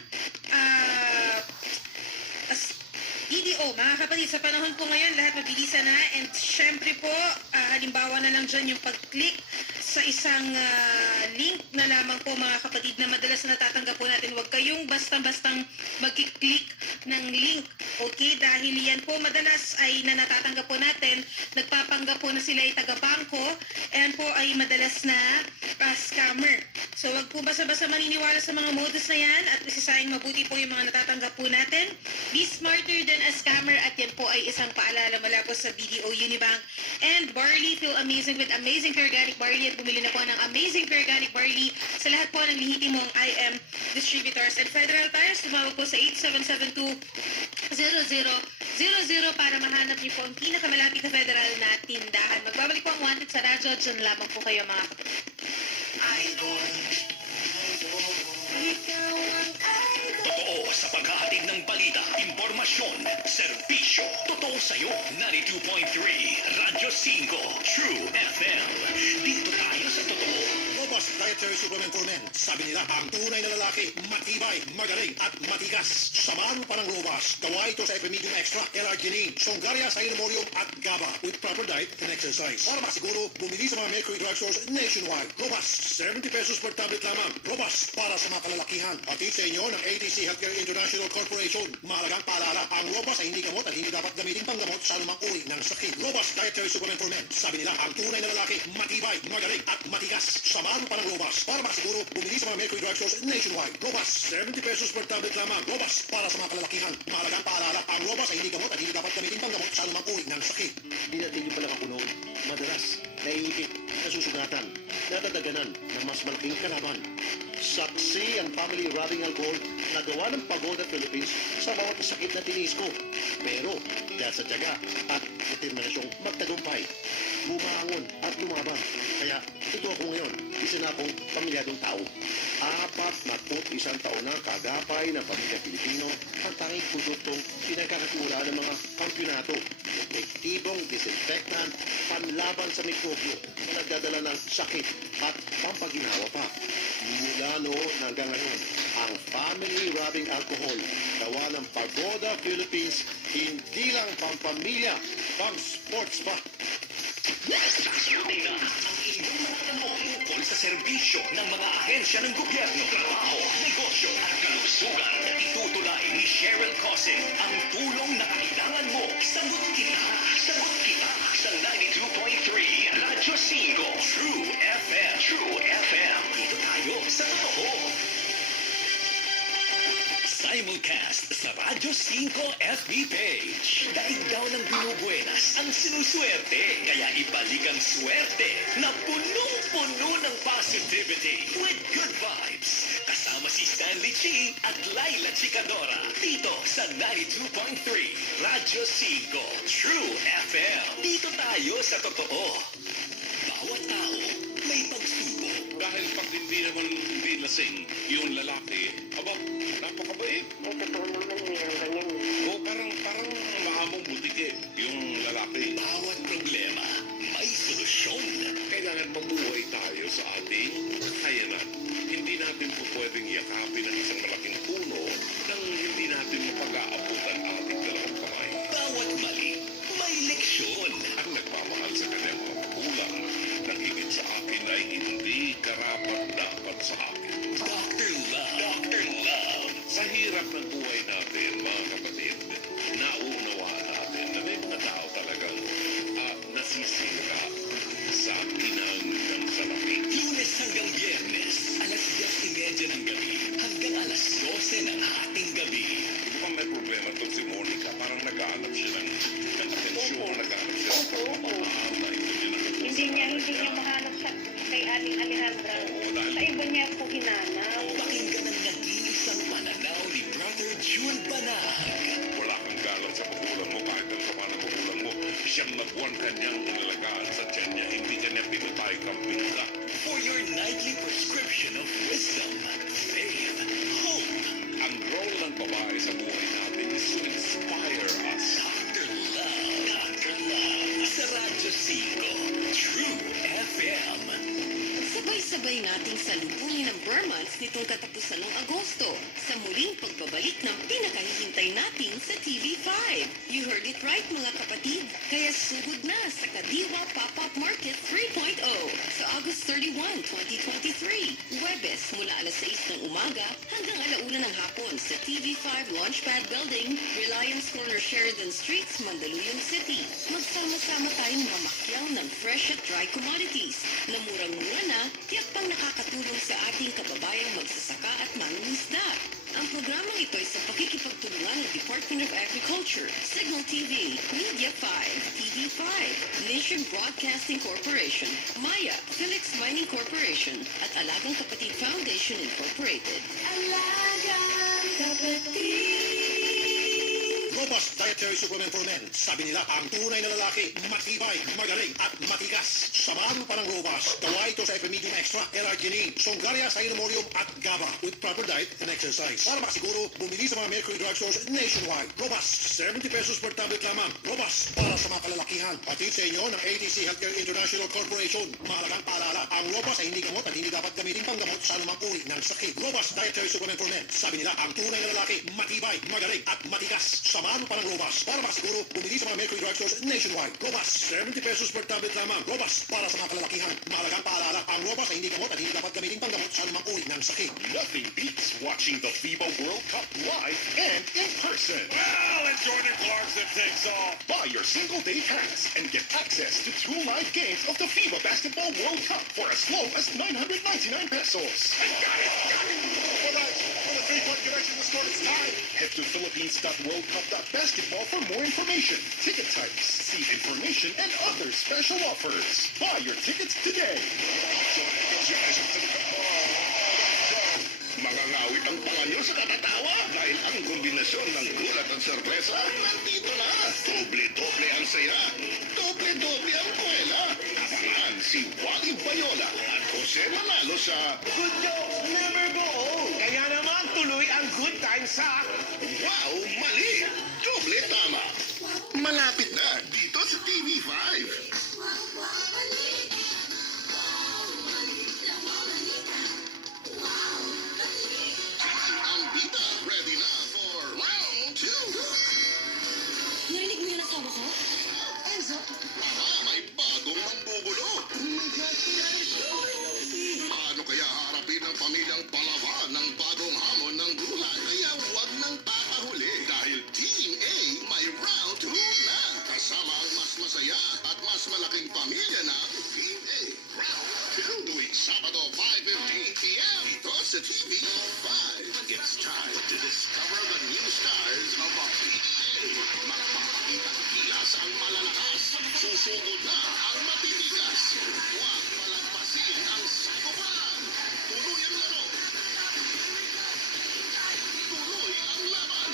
EDO. Mga kapatid, sa panahon po ngayon, lahat mabilisan na. And syempre po, halimbawa na lang dyan yung pag-click sa isang link na lamang po, mga kapatid, na madalas na natatanggap po natin. Huwag kayong basta-bastang mag-click ng link. Okay? Dahil yan po madalas ay na natatanggap po natin, nagpapanggap po na sila ay taga-bangko, and po ay madalas na scammer. So wag po basta-basta maniniwala sa mga modus na yan at isasahin mabuti po yung mga natatanggap po natin. Be smarter than a scammer, at yan po ay isang paalala mula po sa BDO Unibank. And barley, feel amazing with Amazing Pure Organic Barley, at bumili na po ng Amazing Pure Organic Barley sa lahat po ng lihitimong IM distributors. And Federal Tires, tumawag po sa 8772-0000 para mahanap niyo po ang pinakamalapit na federal na tindahan. Magbabalik po ang Wanted sa radyo. Diyan lamang po kayo, mga kapatid. Totoo sa paghahatid ng balita, impormasyon, serbisyo. Totoo sa'yo. 92.3 Radyo 5 True FM. Dito tayo sa totoo. Robust dietary Supplement for Men. Sabi nila, ang tunay na lalaki, matibay, magaling, at matigas. Samahan mo pa ng Robas. Gawa ito sa Epimedium Extra, L-Arginine, Songaria Cynomorium, at GABA with proper diet and exercise. Para masiguro, bumili sa mga Mercury drugstores nationwide. Robas, 70 pesos per tablet lamang. Robas, para sa mga kalalakihan. Hatid sa inyo ng ATC Healthcare International Corporation. Mahalagang paalala, ang Robas ay hindi gamot at hindi dapat gamitin panggamot sa anumang uri ng sakit. Robas Dietary Supplement for Men. Sabi nila, ang tunay na lalaki, matibay, magaling, at matigas. Samahan mo pa ng Robas. Para masiguro, bumili sa mga Mercury drugstores nationwide. Robas, 70 pesos per tablet lamang. Robas, para sa mga kalalakihan. Mahalagang paalala, ang Robas ay hindi gamot at hindi dapat gamitin panggamot sa anumang uri ng sakit. Hindi natin yung palakapunon. Madalas, naiipit, nasusugatan, nadadaganan ng mas malaking kalaban. Saksi ang family rubbing alcohol na gawa ng Pagoda Philippines sa bawat sakit na tinis ko. Pero dahil sa tiyaga at determinasyong magtagumpay, bumangon at lumabang. Kaya ito ako ngayon, isa na akong pamilyadong tao. 41 taon na kagapay ng pamilya Pilipino ang tanging produktong pinagkakatiwalaan ng mga kampyonato. Epektibong disinfectant, panlaban sa mikrobyo na nagdadala ng sakit at pampaginawa pa. Mula noon hanggang ngayon, ang family rubbing alcohol gawa ng Pagoda Philippines hindi lang pampamilya, pang sports pa. Sasagutin na ang inyong mga tanong tungkol sa serbisyo ng mga ahensya ng gobyerno, trabaho, negosyo at kalusugan. Itutulay ni Cheryl Cosing ang tulong na kailangan mo. Sagot kita sa 92.3 Radyo 5 True FM. True FM. Dito tayo sa totoo. Simulcast sa Radyo 5 FB page. Daig daw ng binubuenas ang sinuswerte. Kaya ibalik ang swerte na punong-puno ng positivity with good vibes. Kasama si Stanley Chi at Laila Chicadora. Dito sa 92.3 Radyo 5 True FM. Dito tayo sa totoo. Bawat tao may pagsubok. Dahil pag hindi naman hindi lasing, yung lalaki, aba, napakabait. O parang maamong butike yung lalaki. Bawat problema may solusyon. Kailangan mabuhay tayo sa ating kakayanan. Hindi natin po pwedeng yakapin ang isang malaking puno nang hindi natin mapag-aabutan ang ating dalawang kamay. Bawat mali may leksyon. Ang nagmamahal sa kanyang mga magulang na higit sa akin ay hindi karapat-dapat sa akin. Dr. Love. Dr. Love. Sa hirap ng buhay natin, mga kapatid, nauunawaan natin na may mga tao talagang nasisira sa inang ng salapi. Lunes hanggang Biyernes, alas 10:30 ng gabi hanggang alas 12 ng hating gabi. Di ba may problema itong si Monica? Parang nag-aanap siya ng atensyon, nag-aanap siya ng pagmamahal na Hindi niya mahanap sa kay Aling Alejandra. Oo, dahil Sa iba niya po hinanaw. Pakinggan ang nag-iisang pananaw ni Brother June Banag. wala kang galang sa magulang mo kahit ang sama ng magulang mo. Siyang na buwan kanyang inalagaan sa tiyan niya. Hindi kanya pinutay kang pinta. For your nightly prescription of wisdom, faith, hope. Ang role ng babae sa buhay natin is to inspire us. Dr. Love. Dr. Love. Sa Radyo 5, True FM. Sabay-sabay nating salubungin ang Burmans nitong katapusan ng Agosto sa muling pagbabalik ng pinakahihintay natin sa TV5. You heard it right mga kapatid. Kaya sugod na sa Kadiwa Pop-Up Market 3.0 sa August 31, 2023. Huwebes mula alas 6 ng umaga hanggang alauna ng hapon sa TV5 Launchpad Building, Reliance Corner, Sheridan Streets, Mandaluyong City. Magsama-sama tayong mamakyang ng fresh at dry commodities na murang-mura na tiyak pang nakakatulong sa ating kababayang magsasaka at mangingisda. Ang programang ito ay sa pakikipagtulungan ng Department of Agriculture, Signal TV, Media 5, TV5, Nation Broadcasting Corporation, Maya, Felix Mining Corporation, at Alagang Kapatid Foundation Incorporated. Alagang Kapatid! Robust Dietary Supplement for Men. Sabi nila, ang tunay na lalaki, matibay, magaling, at matigas. Samahan mo pa ng Robust. Gawa ito sa Epimedium Extra, L-Arginine, Songaria Cynomorium, at GABA with proper diet and exercise. Para masiguro, bumili sa mga Mercury drugstores nationwide. Robust, 70 pesos per tablet lamang. Robust, para sa mga kalalakihan. Hatid sa inyo ng ATC Healthcare International Corporation. Mahalagang paalala, Ang Robust ay hindi gamot at hindi dapat gamitin panggamot sa anumang uri ng sakit. Robust Dietary Supplement for Men. Sabi nila, ang tunay na lalaki, matibay, magaling at matigas. Samahan mo pa ng Robust. Para makasiguro, bumili sa mga Mercury drugstores nationwide. Robust, 70 pesos per tablet lamang. Robust, para sa mga kalalakihan. Mahalagang paalala, ang Robust ay hindi gamot at hindi dapat gamitin panggamot sa anumang uri ng sakit. Nothing beats watching the FIBA World Cup live and in person. Well, and Jordan Clarkson takes off. Buy your single-day pass and get access to 2 live games of the FIBA Basketball World Cup for as low as 999 pesos. I got it! All right, for the three-point connection, the score is tied. Head to philippines.worldcup.basketball for more information, ticket types, seat information, and other special offers. Buy your tickets today. Mangangawit ang panganyo sa katatawa dahil ang kombinasyon ng gulat at sorpresa nandito na. Doble-doble ang saya. Doble-doble ang kwela. Abangan si Wally Bayola at Jose Manalo sa Good jokes never go old. Kaya naman tuloy ang good times sa Wow, Mali! Doble tama. Malapit na dito sa TV5. Ang bida ready na for round 2. Narinig mo yung asawa ko? Enzo? May bagong mambubulo. Paano kaya harapin ang pamilyang palaban ng bagong hamon ng buhay? Kaya huwag nang papahuli dahil Team A may round 2 na. Kasama ang mas masaya at mas malaking pamilya na Team A. Round 2 tuwing Sabado 5:15 p.m. Ito sa TV5. It's time to discover the new stars of the PBA. Magpapakita kilas ang malalakas. Susugod na ang matitigas. Huwag palagpasin ang sakopan. Tuloy ang laro. Tuloy ang laban.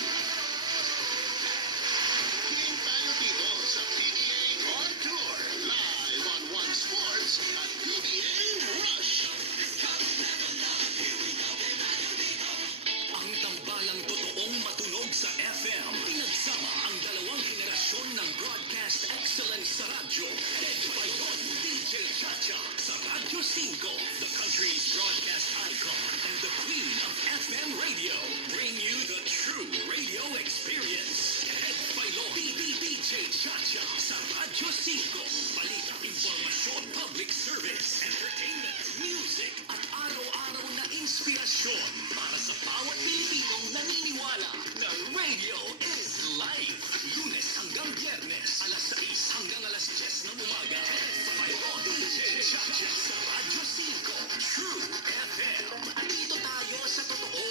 Tingin tayo dito sa PBA On Tour. Live on One Sports at PBA Rush. Ang tambalang totoong matunog sa FM. Pinagsama ang dalawang henerasyon ng broadcast excellence sa radyo. Led by Don DJ Chacha sa Radyo 5, the country's broadcast icon and the queen of FM radio. Bring you the true radio experience. Led by DJ Chacha sa Radyo 5. Balita, informasyon, public service, entertainment, music, at araw-araw na inspirasyon para sa bawat Pilipinong naniniwala na radio is life. Lunes hanggang Biyernes, alas 6 hanggang alas 10 ng umaga. Mayroon DJ Chacha sa Radyo 5, True FM. Dito tayo sa totoo.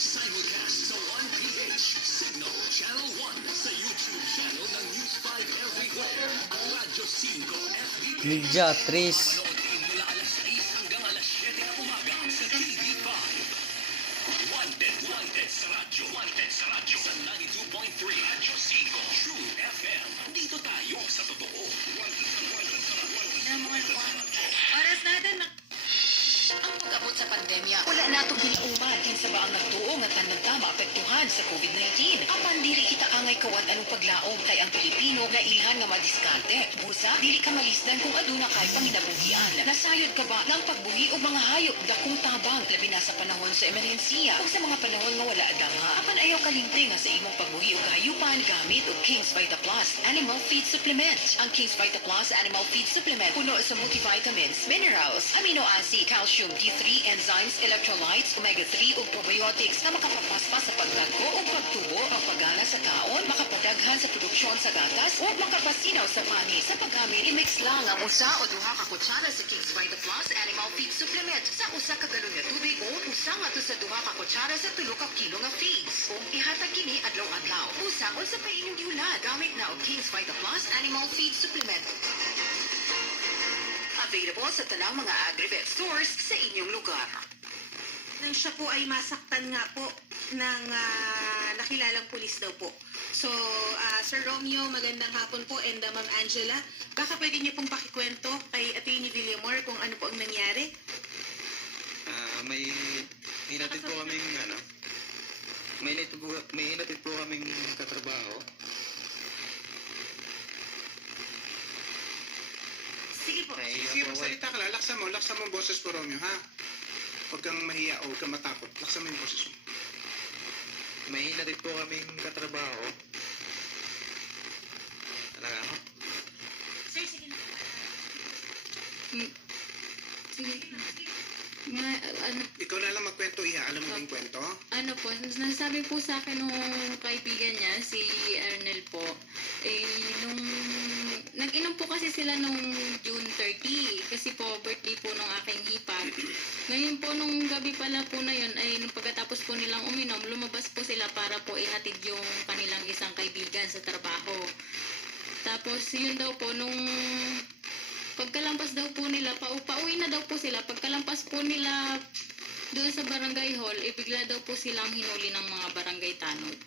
Simulcast sa 1PH, Signal, Channel 1, sa YouTube channel ng News 5 Everywhere. Ang Radyo 5 FB. Media, Tris. Panoodin mula alas 6 hanggang alas 7 ng umaga sa TV5. Wanted sa radyo. Wanted sa radyo. Sa 92.3 Radyo 5. True FM. Dito tayo sa totoo. Wanted sa radyo. Oras natin na... Ang pag-abot sa pandemya, wala nato ginauman kinsa ba ang nagtuo nga tanan maapektuhan sa COVID-19. Apan dili kita angay kawat anong paglaom kay ang Pilipino na ilhan nga madiskarte. Busa, dili ka malisdan kung aduna kay panginabuhian. Nasayod ka ba ng pagbuhi o mga hayop dakong tabang labi na sa panahon sa emerhensiya o sa mga panahon nga wala adama. Apan ayaw kalimti nga sa imong pagbuhi o kahayupan gamit og King's Vita Plus Animal Feed Supplement. Ang King's Vita Plus Animal Feed Supplement puno sa multivitamins, minerals, amino acid, calcium, D3, enzymes, electrolytes, omega-3 ug probiotics na makapapaspas sa pagdagko o pagtubo, pagpagana sa kaon, makapadaghan sa produksyon sa gatas o makapasinaw sa pani sa paggamit. I-mix lang ang usa o duha ka kutsara sa King's Vita Plus Animal Feed Supplement sa usa ka galon nga tubig o usa nga to sa duha ka kutsara sa 3 ka kilo nga feeds. Kung ihatag kini adlaw-adlaw, usa o sa painyong yula gamit na og King's Vita Plus Animal Feed Supplement. Available sa tanang mga agri-vet stores sa inyong lugar. Nang siya po ay masaktan nga po ng nakilalang pulis daw po. So, Sir Romeo, magandang hapon po, and Ma'am Angela, baka pwede niyo pong pakikwento kay Atty. Villamor kung ano po ang nangyari? May hinatid po kaming may hinatid po kaming katrabaho. Sige po. Sige, magsalita ka lang. Laksan mo ang boses mo, Romeo, ha? Huwag kang mahiya o huwag kang matakot. Laksan mo yung boses mo. Mahina din po kaming katrabaho. Talaga ako. Sige. Ano Ikaw na lang magkwento, Iha. Alam mo yung kwento? ano po, nasabi po sa akin nung kaibigan niya, si Ernel po, nung nag-inom po kasi sila nung June 30, kasi po birthday po nung aking hipag. Ngayon po, nung gabi pala po na yun, ay nung pagkatapos po nilang uminom, lumabas po sila para po ihatid yung kanilang isang kaibigan sa trabaho. Tapos yun daw po, nung pagkalampas daw po nila, pauwi na daw po sila, pagkalampas po nila doon sa barangay hall, bigla daw po silang hinuli ng mga barangay tanod.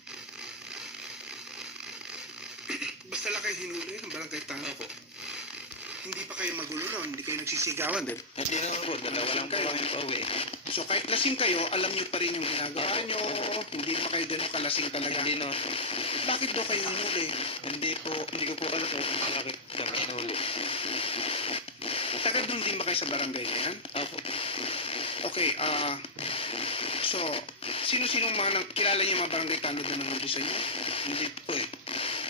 Basta lang kayo hinuli ng barangay tanod. Opo. Hindi pa kayo magulo noon, hindi kayo nagsisigawan, din. Hindi naman po, dalawa lang po kami pauwi. So kahit lasing kayo, alam niyo pa rin yung ginagawa niyo. Hindi pa kayo ganun kalasing talaga. Hindi naman po. Bakit daw kayo hinuli? Hindi ko po alam kung bakit kami hinuli. Tagad nung din ba kayo sa barangay na yan? Opo. Okay, so, sino-sino mga kilala niyo yung mga barangay tanod na nanghuli sa inyo? Hindi po eh.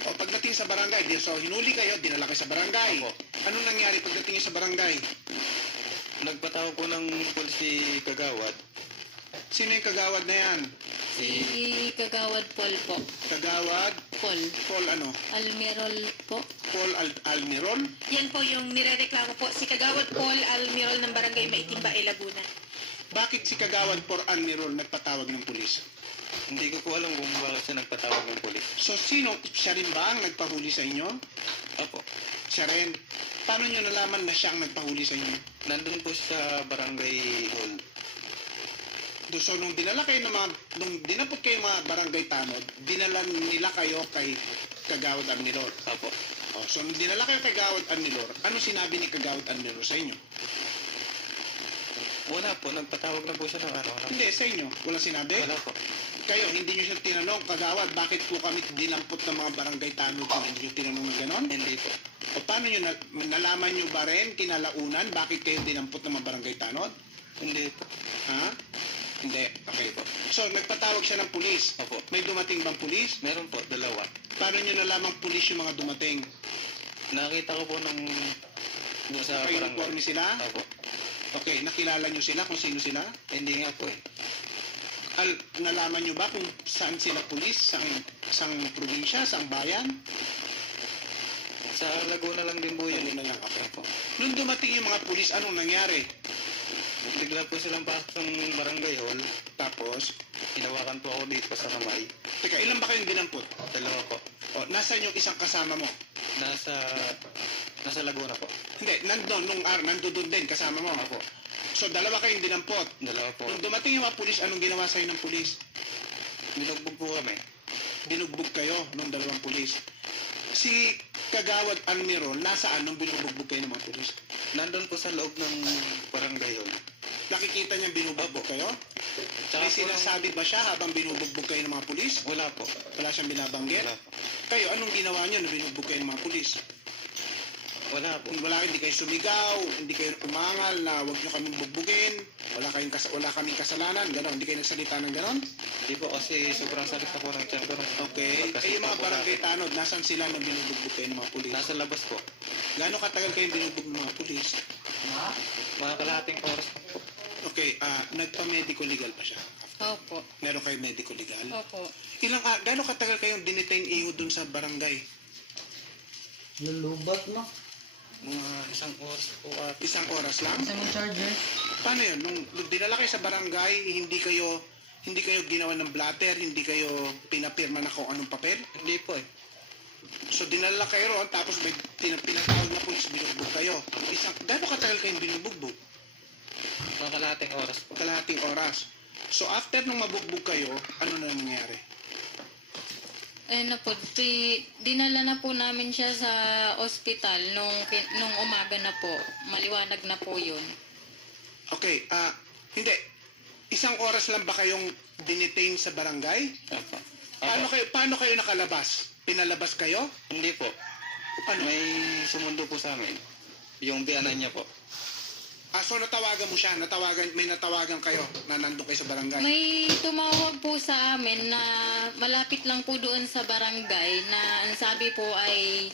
O pagdating sa barangay, so hinuli kayo, dinala kayo sa barangay. Opo. Anong nangyari pagdating niyo sa barangay? Nagpatawag po ng pulis si Kagawad. Sino yung kagawad na yan? Si Kagawad Paul po. Kagawad? Paul ano? Almirol po. Paul Almirol? Yan po yung nirereklamo po. Si Kagawad Paul Almirol ng Barangay Maitim Bae, Laguna. Bakit si Kagawad Paul Almirol nagpatawag ng pulis? Hindi ko po alam kung bakit siya nagpatawag ng pulis. So siya rin ba ang nagpahuli sa inyo? Opo. Siya rin. Paano nyo nalaman na siya ang nagpahuli sa inyo? Nandun po sa barangay hall. So nung dinala kayo nung dinapot kayo mga barangay tanod, dinala nila kayo kay Kagawad Almirol. Opo. So nung dinala kayo kay Kagawad Almirol, ano sinabi ni Kagawad Almirol sa inyo? Wala po, nagpatawag na po siya ng ano. Hindi, sa inyo. Walang sinabi? Wala po. Kayo, hindi nyo siya tinanong, Kagawad, bakit po kami dinampot ng mga barangay tanod? Hindi nyo tinanong na ganon? Hindi po. O paano nyo, nalaman nyo ba rin, kinalaunan, bakit kayo dinampot ng mga barangay tanod? Hindi po. Ha? Hindi. Okay po. So, nagpatawag siya ng pulis. Opo. May dumating bang pulis? Meron po, dalawa. Paano nyo nalamang pulis yung mga dumating? Nakita ko po nung sa Naka-uniforme barangay. sila? Opo. Okay, nakilala nyo sila kung sino sila? Hindi nga po eh. Nalaman nyo ba kung saan sila pulis? Sang probinsya? Sang bayan? Sa Laguna lang din po yun. Yun na lang. Okay po. Nung dumating yung mga pulis, anong nangyari? Bigla po silang pasok ng barangay hall. Tapos, Hinawakan po ako dito sa kamay. teka, ilan ba kayong dinampot? Dalawa po. O, nasaan yung isang kasama mo? Nasa Laguna po. Hindi, nandun din, kasama mo. Opo. So, dalawa kayong dinampot. Dalawa po. Nung dumating yung mga pulis, anong ginawa sa'yo ng pulis? Binugbog po kami. Binugbog kayo ng dalawang pulis. Si Kagawad Almirol, nasaan nung binugbog kayo ng mga pulis? Nandun po sa loob ng barangay hall. Nakikita niya binubugbog kayo? Tsaka May po sinasabi ba siya habang binubugbog kayo ng mga pulis? Wala po. Wala siyang binabanggit? Wala po. Kayo, anong ginawa niyo na binubugbog kayo ng mga pulis? Wala po. Hindi kayo sumigaw, hindi kayo umangal na huwag niyo kaming bugbugin, wala kaming kasalanan, gano'n, hindi kayo nagsalita ng gano'n? Hindi po kasi sobrang sakit na po ng tiyan ko. Okay. Eh, yung mga barangay tanod, nasan sila nung binubugbog kayo ng mga pulis? Nasa labas po. Gano'ng katagal kayo binubugbog ng mga pulis? Mga kalahating oras po. Okay, nagpa-medical legal pa siya. Opo. Meron kayo medical legal? Opo. Gano'ng katagal kayong dinetain iyo dun sa barangay? Lulubat, no? Mga isang oras po at Isang oras lang? Isa mong charger? Paano yun? Nung dinala kayo sa barangay, hindi kayo ginawa ng blatter, hindi kayo pinapirma na kung anong papel? hindi po eh. So dinala kayo roon, tapos may pinatawag na pulis, binugbog kayo. Gano'ng katagal kayong binubugbog? Mga kalahating oras po. Kalahating oras. So after nung mabugbog kayo, ano na nangyari? Ayun na po, dinala na po namin siya sa ospital nung umaga na po. Maliwanag na po yun. Okay, hindi. Isang oras lang ba kayong dinetain sa barangay? Opo. Paano kayo nakalabas? Pinalabas kayo? Hindi po. Ano? May sumundo po sa amin. Yung biyanan niya po. So natawagan mo siya, may natawagan kayo na nandun kayo sa barangay. May tumawag po sa amin na malapit lang po doon sa barangay na ang sabi po ay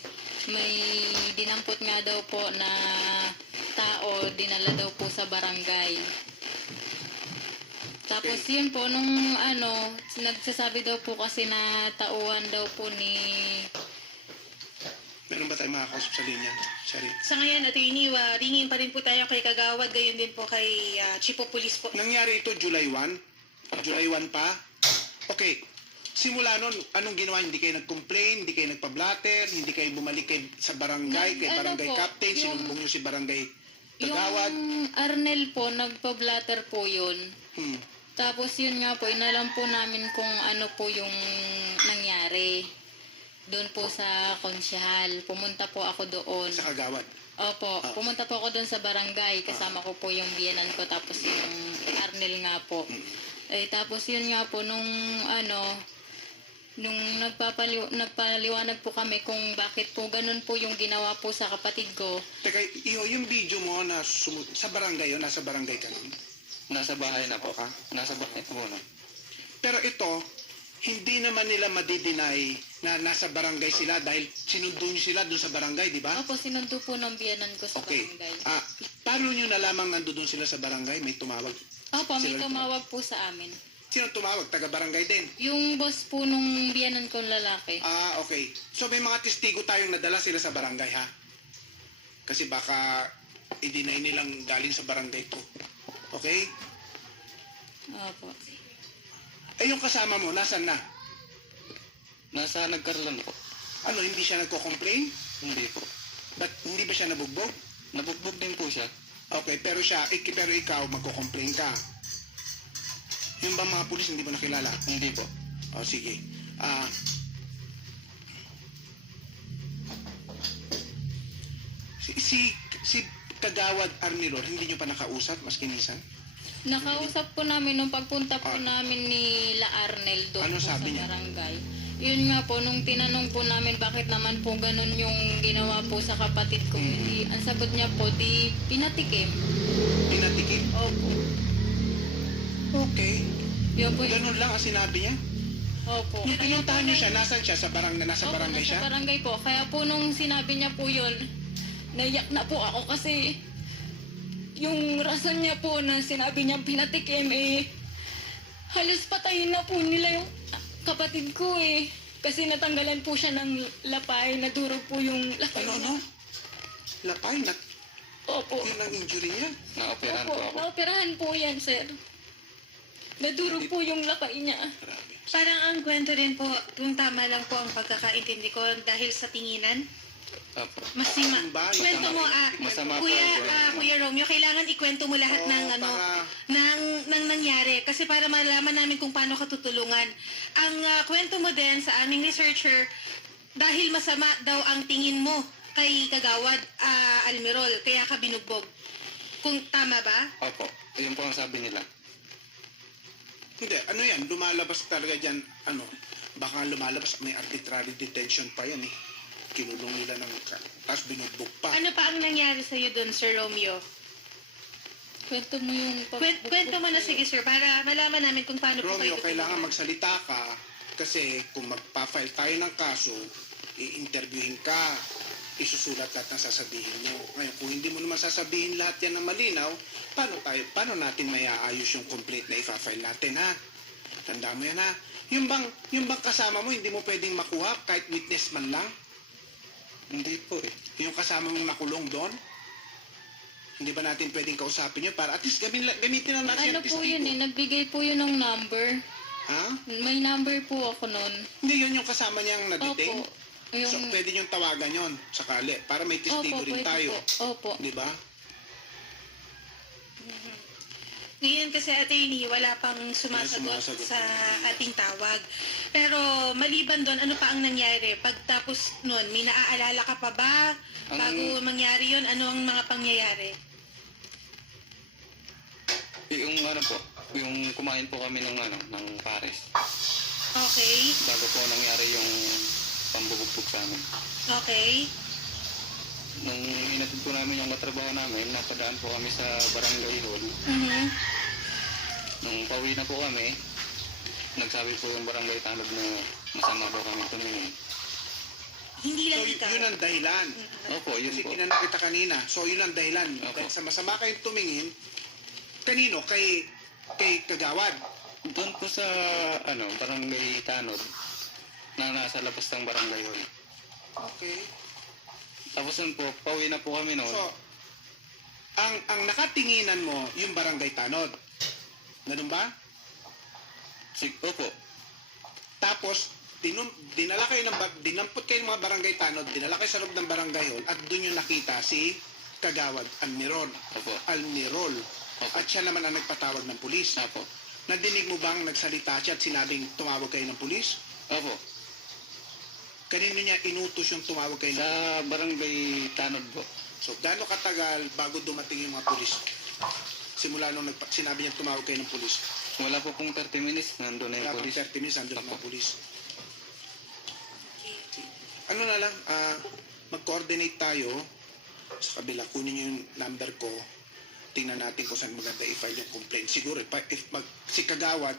may dinampot nga daw po na tao, dinala daw po sa barangay. Tapos yun po, nung nagsasabi daw po kasi na tauhan daw po ni... Meron ba tayong makakausap sa linya? Sorry. Sa ngayon, Atty. Ringin pa rin po tayo kay Kagawad, gayon din po kay Chief of Police po. Nangyari ito July 1? July 1 pa? Okay. Simula nun, anong ginawa? Hindi kayo nag-complain, hindi kayo nagpa-blatter, hindi kayo bumalik sa barangay, kay barangay captain, sinumbong nyo si barangay Kagawad. Yung Arnel po, nagpa-blatter po yun. Tapos yun nga po, inalam po namin kung ano po yung nangyari. Doon po sa konsyahal. Pumunta po ako doon. Sa Kagawad? Opo. Pumunta po ako doon sa barangay. Kasama ko po yung biyenan ko. Tapos yung Arnel nga po. Tapos yun nga po, nung nagpaliwanag po kami kung bakit po ganun po yung ginawa po sa kapatid ko. Teka, yung video mo na sa barangay yun, nasa barangay ka nun? Nasa bahay na po. Nasa bahay po na. Pero ito, hindi naman nila madideny na nasa barangay sila dahil sinundo nyo sila doon sa barangay, di ba? Opo, sinundo po ng biyenan ko sa barangay. Paano nyo nalamang nandoon sila sa barangay? May tumawag? Opo, may tumawag po sa amin. Sino tumawag? Taga-barangay din? Yung boss po nung biyenan kong lalaki. Okay. So may mga testigo tayong nadala sila sa barangay, ha? Kasi baka i-deny nilang galing sa barangay to. Okay? Opo. Yung kasama mo, nasan na? Nasa nagkaroon po. Ano, hindi siya nagko-complain? Hindi po. Hindi ba siya nabugbog? Nabugbog din po siya. Okay, pero ikaw magko-complain ka. Yung ba mga pulis hindi mo nakilala? Hindi po. Sige. Si Kagawad Arnilor, hindi nyo pa nakausap maski minsan? Nakausap po namin nung pagpunta po namin ni La Arnel doon Ano po sabi sa niya? barangay. Yun nga po, nung tinanong po namin bakit naman po ganun yung ginawa po sa kapatid ko, ang sagot niya po, di pinatikim. Pinatikim? Opo. Okay. Yun po, Ganun lang ang sinabi niya? opo. Nung pinuntahan niyo siya, nasan siya? Nasa Opo, barangay siya? nasa barangay po. Kaya po nung sinabi niya po yun, naiyak na po ako kasi yung rason niya po na sinabi niya pinatikim halos patayin na po nila yung kapatid ko Kasi natanggalan po siya ng lapay, nadurog po yung lapay niya. Ano? Lapay? Opo. Yun ang injury niya? Naoperahan Opo, po ako. naoperahan po yan, sir. Nadurog po yung lapay niya. Grabe. Parang ang kwento rin po, kung tama lang po ang pagkakaintindi ko dahil sa tinginan. Opo. Kwento mo, Masama po Kuya, ang- Kuya Romeo, kailangan ikwento mo lahat ng ng nangyari kasi para malaman namin kung paano ka tutulungan. Ang kwento mo din sa aming researcher, dahil masama daw ang tingin mo kay Kagawad Almirol, kaya ka binugbog. Kung tama ba? Opo. Yun po ang sabi nila. Hindi, ano yan? Lumalabas talaga dyan, baka lumalabas, may arbitrary detention pa yan Kinulong nila tapos binugbog pa. Ano pa ang nangyari sa'yo doon, Sir Romeo? Kwento mo yung... Kwento mo na sige, sir, para malaman namin kung paano po Romeo, kayo kailangan tutulungan. magsalita ka kasi kung magpa-file tayo ng kaso, i-interviewin ka, isusulat lahat ng sasabihin mo. Ngayon, kung hindi mo naman sasabihin lahat yan na malinaw, paano natin maiaayos yung complete na i-file natin, ha? Tanda mo yan, ha? Yung bang kasama mo, hindi mo pwedeng makuha kahit witness man lang? Hindi po Yung kasama mong nakulong doon? Hindi ba natin pwedeng kausapin yun para at least gamitin na natin Ano po yun nagbigay po yun ng number. Ha? May number po ako nun. Hindi, yun yung kasama niyang na-detain? Opo. So, pwede niyong tawagan yon sakali para may testigo Opo, rin pwede tayo. po. Opo. Di ba? Ngayon kasi, attorney, wala pang sumasagot sa ating tawag. Pero maliban doon, ano pa ang nangyari? Pagtapos noon, may naaalala ka pa ba? Bago mangyari yon, ano ang mga pangyayari? Yung yung kumain po kami ng pares. Okay. Bago po nangyari yung pambubugbog sa amin. Okay. nung inatid po namin yung katrabaho namin, napadaan po kami sa barangay hall. Nung pauwi na po kami, nagsabi po yung barangay tanod na masama daw kami tumingin. Hindi lang So, ikaw. yun ang dahilan. Opo, yun Kasi po. tinanong kita kanina. So, yun ang dahilan. Opo. Dahil sa masama kayong tumingin, kanino? Kay Kagawad. Doon po sa barangay tanod na nasa labas ng barangay hall. Okay. Tapos nun po, pauwi na po kami noon. So, ang nakatinginan mo, yung barangay tanod. Ganun ba? Opo. Tapos, dinampot kayo ng mga barangay tanod, dinala kayo sa loob ng barangay hall, at doon yung nakita si Kagawad Almirol. Opo. Almirol. Opo. At siya naman ang nagpatawag ng pulis. Opo. Nadinig mo bang nagsalita siya at sinabing tumawag kayo ng pulis? Opo. Kanino niya inutos yung tumawag kayo Sa ng barangay tanod po. So, gaano katagal bago dumating yung mga pulis? Simula nung sinabi niya tumawag kayo ng pulis. Wala po pong 30 minutes, nandun na Wala yung pang polis. 30 minutes, andun ang mga pulis. Ano na lang, mag-coordinate tayo sa kabila. Kunin niyo yung number ko. Tingnan natin kung saan maganda i-file yung complaint. Siguro, si Kagawad,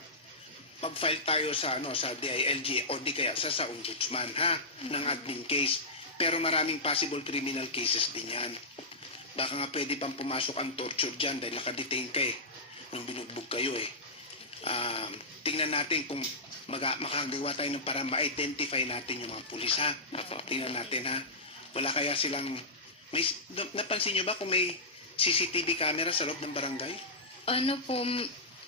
mag-file tayo sa DILG o di kaya sa ombudsman, ha? Ng admin case. Pero maraming possible criminal cases din yan. Baka nga pwede pang pumasok ang torture dyan dahil nakadetain ka eh. Nung binugbog kayo eh. Tingnan natin kung makagawa tayo ng para ma-identify natin yung mga pulis, ha? Tingnan natin, ha? Wala kaya silang... napansin nyo ba kung may CCTV camera sa loob ng barangay?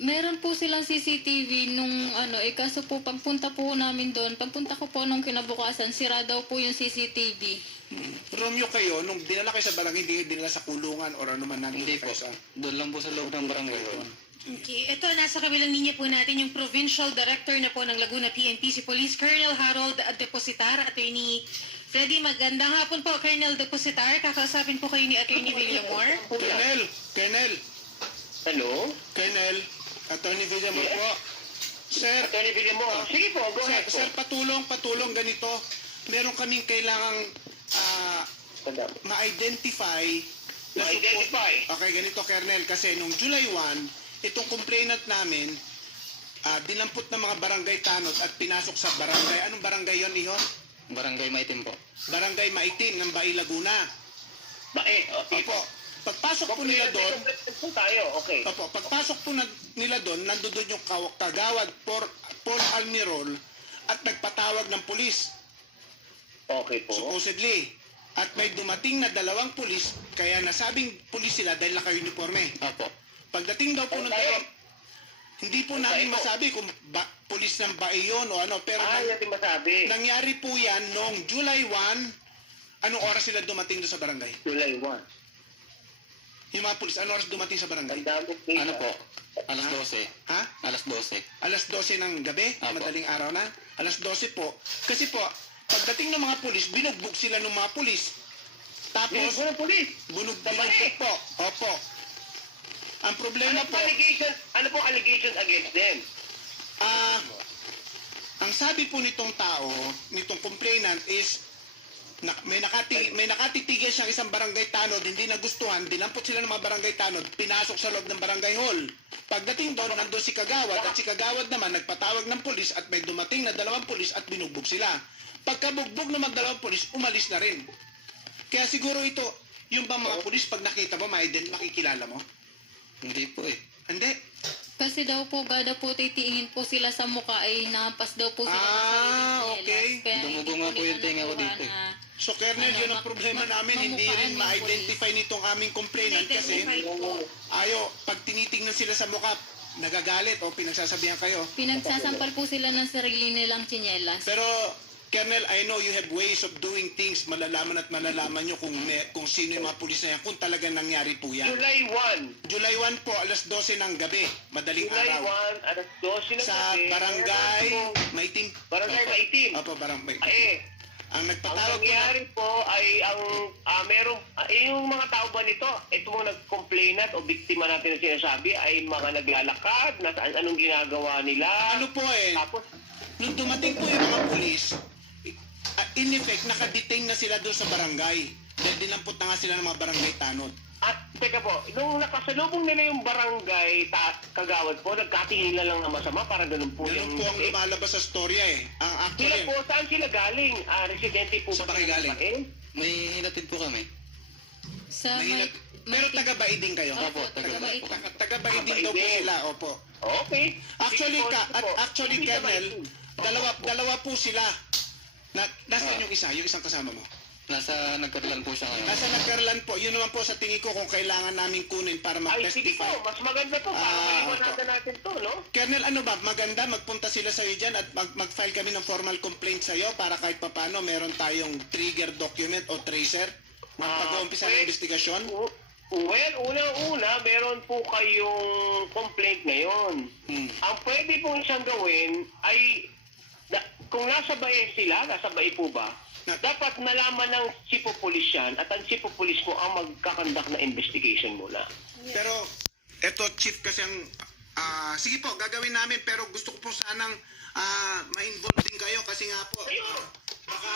Meron po silang CCTV nung kaso po pagpunta po namin doon, pagpunta ko po nung kinabukasan, sira daw po yung CCTV. Romeo, kayo, nung dinala kayo sa barangay, hindi kayo dinala sa kulungan o ano man nandun Hindi po. kayo sa... Doon lang po sa loob ng barangay hall. Okay, ito nasa kabilang linya po natin yung Provincial Director na po ng Laguna PNP, si Police Colonel Harold Depositar, Attorney Freddy. Magandang hapon po, Colonel Depositar. Kakausapin po kayo ni Attorney Villamor. Colonel! Hello? Colonel, Attorney Villamor po. Sir, Attorney Villamor. Sige po, go ahead po. Sir, patulong ganito. Meron kaming kailangang ma-identify. Okay, ganito, Colonel. Kasi nung July 1, itong complainant namin, dinampot ng mga barangay tanod at pinasok sa barangay. Anong barangay yon, Iho? Barangay Maitim po. Barangay Maitim ng Bai, Laguna. Okay Opo. Pagpasok po nila doon, okay. Opo, pagpasok po nila doon, nandoon yung Kagawad Paul Almirol at nagpatawag ng pulis. Okay po. Supposedly. At may dumating na 2 pulis, kaya nasabing pulis sila dahil naka-uniforme. Opo. Pagdating daw po ng dalawang, hindi po namin masabi kung pulis ng Bai yun o ano, pero natin masabi. nangyari po yan noong July 1. Anong oras sila dumating doon sa barangay? July 1. Yung mga pulis, anong oras dumating sa barangay? Ano po? Alas 12. Ha? Alas 12. Alas 12 ng gabi, Apo. madaling araw na. Alas 12 po. Kasi po, pagdating ng mga pulis, binugbog sila ng mga pulis. Tapos, binugbog po. Opo. Ang problema po, Ano po allegation against them? ang sabi po nitong tao, nitong complainant is, may nakatitigil siyang isang barangay tanod, hindi nagustuhan, dinampot sila ng mga barangay tanod, pinasok sa loob ng barangay hall. Pagdating doon, nandun si Kagawad, at si Kagawad naman nagpatawag ng pulis at may dumating na 2 pulis at binugbog sila. Pagkabugbog ng 2 pulis, umalis na rin. Kaya siguro ito, yung bang mga pulis, pag nakita mo, makikilala mo? Hindi po eh. Hindi. Kasi daw po, bada po titingin po sila sa mukha ay napas daw po sila sa sariling okay. tsinelas. Kaya hindi Dumugo nga po nila yung tenga ko nakuha dito eh. na- So, Colonel, yun ang problema namin, hindi rin ma-identify nitong aming complainant kasi pag tinitingnan sila sa mukha, nagagalit o pinagsasabihan kayo. Pinagsasampal po sila ng sarili nilang tsinelas. Pero, Colonel, I know you have ways of doing things, malalaman nyo kung sino yung mga pulis na yan, kung talagang nangyari po yan. July 1. July 1 po, alas 12 ng gabi, madaling July araw. 1, alas 12 ng Sa gabi. barangay Maitim. Barangay Maitim. Opo, barangay Maitim. Ang Ang nagpatawag po nangyari po ay yung mga tao ba nito, ito mga nag-complainant o biktima natin na sinasabi ay mga naglalakad, anong ginagawa nila. Ano po Tapos, nung dumating po yung mga pulis, in effect, nakadetain na sila doon sa barangay. Dahil dinampot na nga sila ng mga barangay tanod. At teka po, nung nakasalubong nila yung barangay Kagawad po, nagkatingin lang ng masama para ganun po Ganun yung... po ang lumalabas sa storya eh. Ang Sila actually, po, saan sila galing? Residente po Sa ba bakay galing? May hinatid po kami. Sa may, pero taga-Baiding kayo? Opo, taga-Baiding. Taga-Baiding daw po sila, opo. Okay. Actually, Sige po, sige po. actually, Sige, Colonel, Baiding. dalawa po sila. Nasaan yung isa? Yung isang kasama mo? Nasa nagkarlan po siya ngayon. Nasa Nagkarlan po. Yun naman po sa tingin ko kung kailangan namin kunin para Ay, sige po, mag-testify. mas maganda po para maliwanagan natin to, no? Colonel, ano ba? Maganda, magpunta sila sa iyo dyan at mag-file kami ng formal complaint sa iyo para kahit papano meron tayong trigger document o tracer ng pag-uumpisa ng investigasyon. Well, unang-una, meron po kayong complaint ngayon. Ang pwede pong isang gawin ay, kung nasa bae sila, nasa bae po ba, dapat nalaman ng chief of police yan at ang chief of police mo ang magkakandak na investigation muna. Pero, eto chief kasi ang, sige po, gagawin namin pero gusto ko po sanang ma-involve din kayo kasi nga po, baka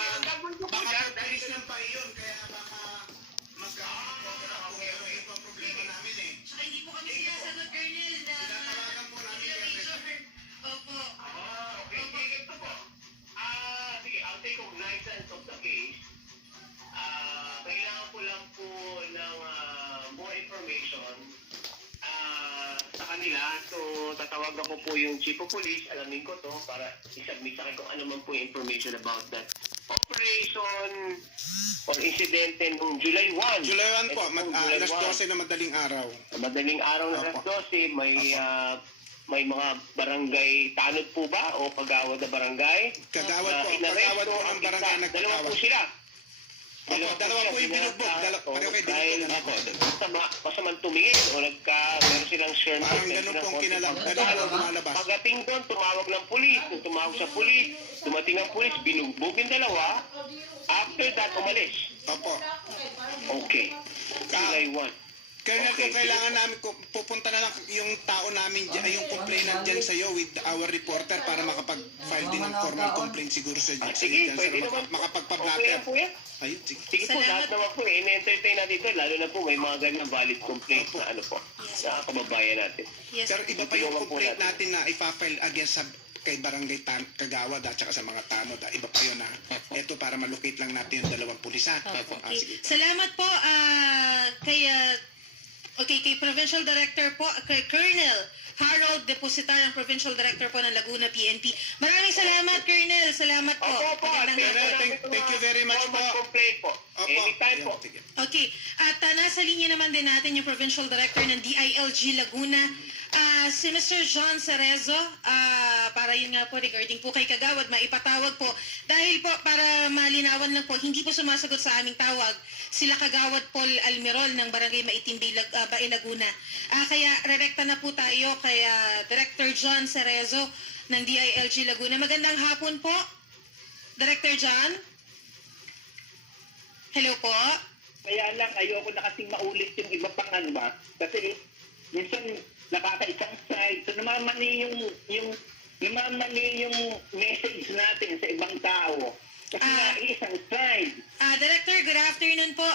police lang pa yun, kaya baka magkakaroon po ang problema namin eh. Tsaka hindi po kami sinasagot, Colonel, na... Tinatawagan po namin yan. Opo. Okay, sige po po. Sige, I'll take cognizance of the case. Kailangan ko lang po ng more information sa kanila. So, tatawagan ko po yung chief of police. Alamin ko to para isubmit sa akin kung ano man po yung information about that operation or incidente noong July 1. July 1 po, July alas 1. 12 na madaling araw. Madaling araw na alas 12, may mga barangay tanod po ba o Kagawad na barangay? Kagawad po, Kagawad po ang barangay Dalawa nagkagawad. po sila. Dalawa po yung binugbog. Pareho kayo binugbog. Basta man tumingin o meron silang share. Parang ganun po ang ganun po lumalabas. Pagdating doon, tumawag ng pulis. Nung tumawag sa pulis, dumating ang pulis, binugbog yung dalawa. After that, umalis. Opo. Okay. July 1. Kaya kung kailangan namin, pupunta na lang yung tao namin dyan, yung complainant dyan sa'yo with our reporter para makapag-file din ng formal complaint siguro sa Sige, pwede naman. makapagpa-blatter. Okay po yan. Ayun, sige. Sige po, lahat naman po ine-entertain natin ito, lalo na po may mga ganyan valid complaint na ano po, sa kababayan natin. Pero iba pa yung complaint natin na ipafile against sa kay Barangay Kagawad at saka sa mga tanod. Iba pa yun na ito para malocate lang natin yung dalawang pulis ha. Sige. Salamat po kay Provincial Director po, kay Colonel Harold Depositar, ang Provincial Director po ng Laguna PNP. Maraming salamat, Colonel. Salamat po. Opo, Thank you very much po. Complaint po. Anytime po. Okay. At nasa linya naman din natin yung Provincial Director ng DILG Laguna, si Mr. John Cerezo, para yun nga po regarding po kay Kagawad, maipatawag po. Dahil po, para malinawan lang po, hindi po sumasagot sa aming tawag sila Kagawad Paul Almirol ng Barangay Maitim, Bae, Laguna. Kaya rerekta na po tayo kay Director John Cerezo ng DILG Laguna. Magandang hapon po, Director John. Hello po. Kaya lang, ayoko na kasing maulit yung iba pang ano ba. Kasi minsan nakakaisang side. So namamani yung message natin sa ibang tao. Kasi isang side. Director, good afternoon po.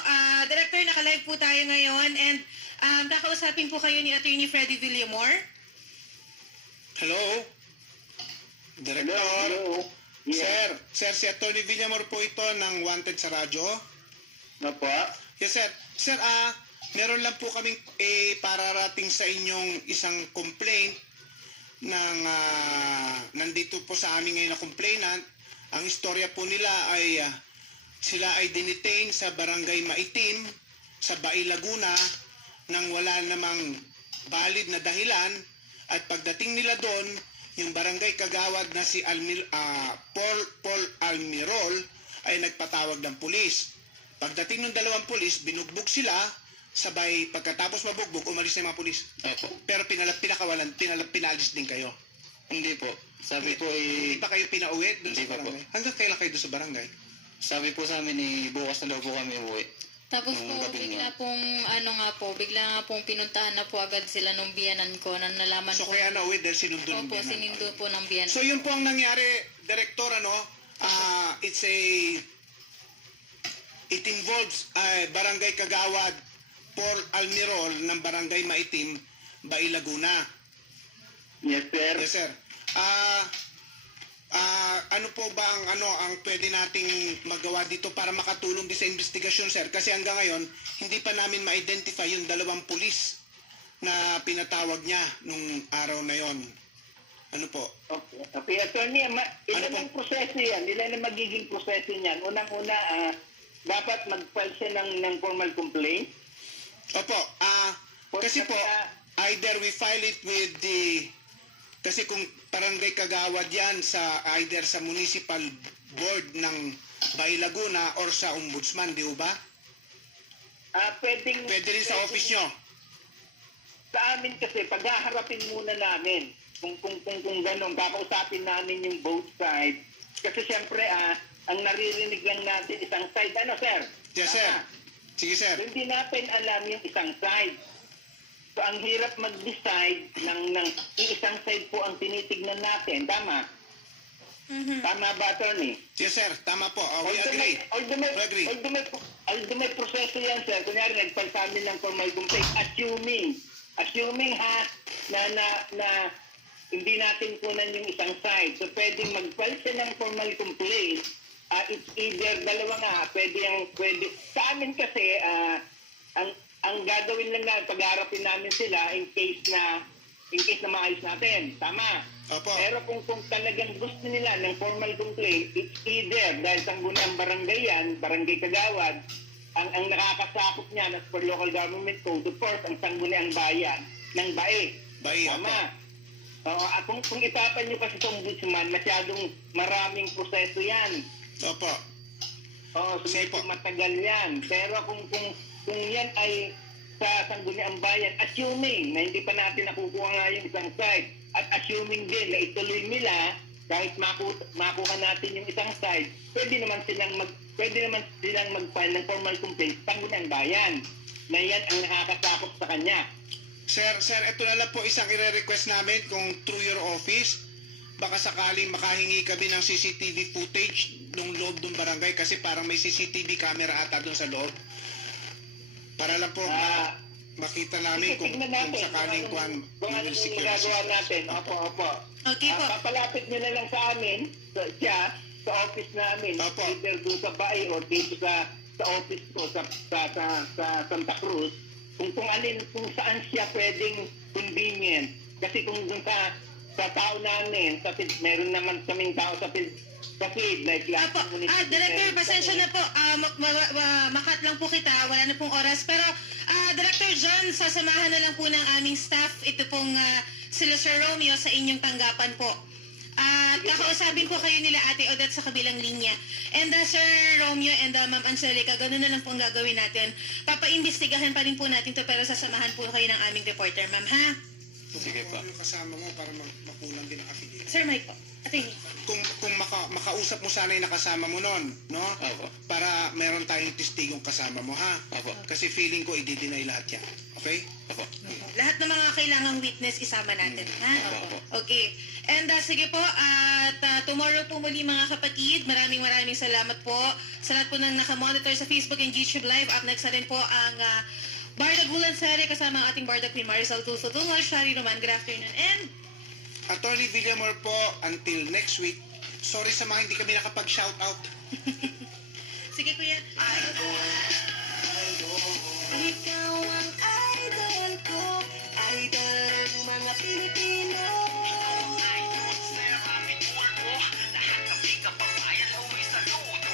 Director, naka-live po tayo ngayon and kakausapin po kayo ni Attorney Freddy Villamor. Hello? Director? Hello? Yeah. Sir, si Attorney Villamor po ito ng Wanted sa radyo. Ano po? Yes, sir. Sir, meron lang po kaming pararating sa inyong isang complaint ng nandito po sa amin ngayon na complainant. Ang istorya po nila ay sila ay dinitain sa Barangay Maitim sa Bae, Laguna nang wala namang valid na dahilan at pagdating nila doon, yung Barangay Kagawad na si Paul Almirol ay nagpatawag ng pulis. Pagdating ng dalawang pulis, binugbog sila, sabay pagkatapos mabugbog, umalis na yung mga pulis. Pero pinalis din kayo. Hindi po. Sabi po Hindi pa kayo pinauwi doon sa Hindi pa po. barangay? Hanggang kailan kayo doon sa barangay? Sabi po sa amin bukas na daw po kami uwi. Tapos Nung po, gabi bigla pong, bigla nga pong pinuntahan na po agad sila nung biyanan ko na nalaman So po. kaya nauwi dahil sinundo ng Opo, biyanan. sinindo po ng biyanan. So yun po ang nangyari, Director, It involves Barangay Kagawad, Paul Almirol ng Barangay Maitim, Bai, Laguna. Yes, sir. Yes, sir. Ano po ba ang pwede nating magawa dito para makatulong din sa investigasyon, sir? Kasi hanggang ngayon, hindi pa namin ma-identify yung 2 pulis na pinatawag niya nung araw na yon. Ano po? Okay, attorney, ilan ang proseso yan? Ilan ang magiging proseso niyan? Unang-una, dapat mag-file siya ng formal complaint? Opo, kasi po, either we file it with kasi kung Barangay Kagawad yan either sa municipal board ng Bai, Laguna or sa ombudsman, di ba? Pwede rin sa office nyo. Sa amin kasi, paghaharapin muna namin kung gano'n, kakausapin namin yung both sides. Kasi siyempre, ang naririnig lang natin isang side. Ano, sir? Yes, sir. Sige, sir. Hindi natin alam yung isang side. So, ang hirap mag-decide ng isang side po ang tinitignan natin. Tama? Tama ba, attorney? Yes, sir. Tama po. We agree. Although may proseso yan, sir. Kunyari, nagpal sa amin ng formal complaint. Assuming na hindi natin kunan yung isang side. So, pwedeng mag-file siya ng formal complaint. It's either dalawa nga. Pwede. Sa amin kasi, ang gagawin lang natin, pag-harapin namin sila in case na maayos natin. Tama? Opo. Pero kung talagang gusto nila ng formal complaint, it's either dahil sangguniang barangay yan, Barangay Kagawad, ang nakakasakop niya as per local government code, of course, ang sangguniang bayan ng Bai. Tama? Kung itapan nyo kasi sa ombudsman, masyadong maraming proseso yan. Opo. So medyo matagal yan. Pero kung yan ay sa sangguniang bayan, assuming na hindi pa natin nakukuha nga yung isang side, at assuming din na ituloy nila, kahit makuha natin yung isang side, pwede naman silang mag-file ng formal complaint sa sangguniang bayan na yan ang nakakasakop sa kanya. Sir, ito na lang po isang ire-request namin kung through your office, baka sakaling makahingi kami ng CCTV footage ng loob ng barangay kasi parang may CCTV camera ata doon sa loob. Para lang po makita namin kung sakaling kung ano yung ginagawa natin. Opo. Okay po. Papalapit nyo na lang sa amin, sa office namin, either doon sa Bai or dito sa office ko sa Santa Cruz, kung saan siya pwedeng convenient. Kasi kung doon sa tao namin, meron naman kaming tao sa feed, like Director, pasensya na po. Makat lang po kita. Wala na pong oras. Pero, Director John, sasamahan na lang po ng aming staff. Ito pong sila Sir Romeo sa inyong tanggapan po. Kakausapin po kayo nila Ate Odette sa kabilang linya. And Sir Romeo and Ma'am Angelica, ganoon na lang po ang gagawin natin. Papaimbestigahan pa rin po natin to pero sasamahan po kayo ng aming reporter, ma'am, ha? Sige po. Yung kasama mo para makulang din ang affidavit. Sir Mike po. Attorney. Kung makausap mo sana yung nakasama mo nun, no? Opo. Para meron tayong testigong kasama mo, ha? Opo. Kasi feeling ko i-deny lahat yan. Okay? Opo. Lahat ng mga kailangang witness isama natin, ha? Opo. Okay. And sige po, at tomorrow po muli mga kapatid, maraming salamat po sa lahat po ng nakamonitor sa Facebook and YouTube Live. Up next na rin po ang Barda Gulan Sari kasama ang ating Barda Queen Marisol Tulfo Tungol, Shari Roman. Good afternoon. And Attorney Villamor po, until next week. Sorry sa mga hindi kami nakapag-shoutout. sige kuya. Ikaw ang idol ko, idol ng mga Pilipino.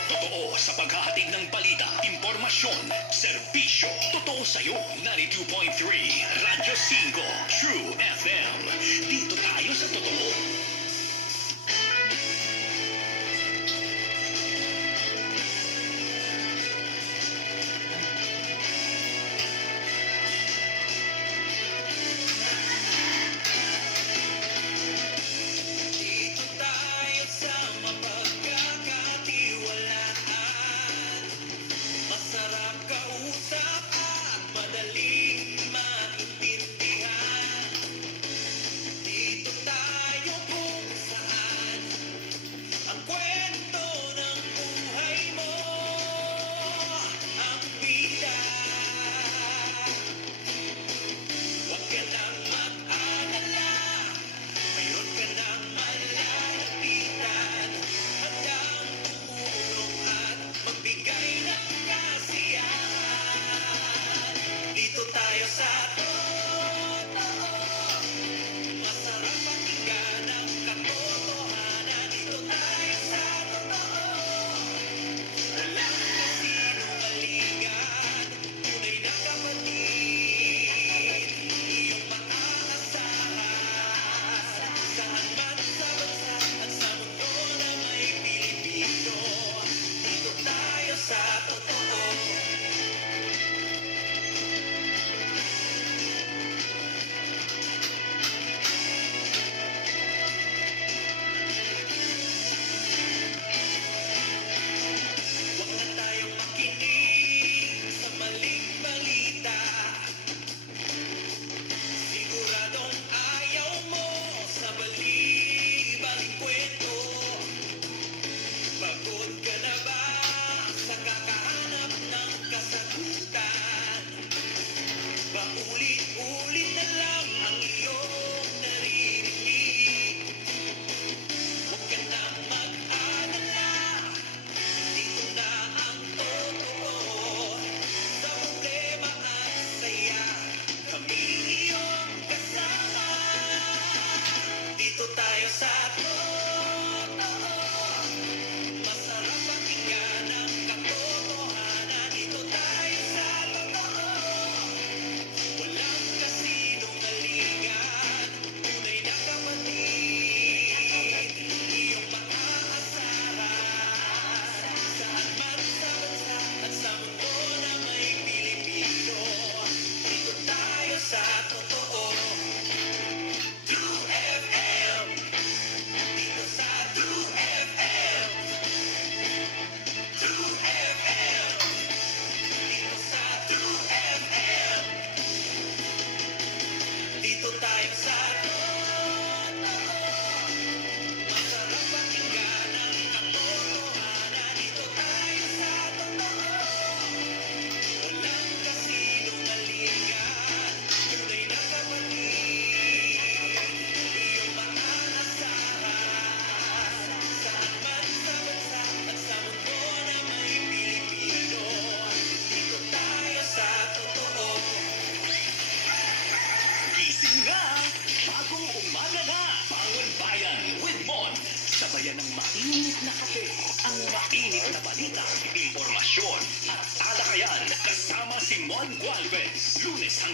Totoo sa paghahatid ng balita, impormasyon, serbisyo. Totoo sa'yo. 92.3 Radyo 5 True FM. Dito tayo sa totoo. Dito tayo sa mapagkakatiwalaan. Masarap kausap at madaling maintindihan.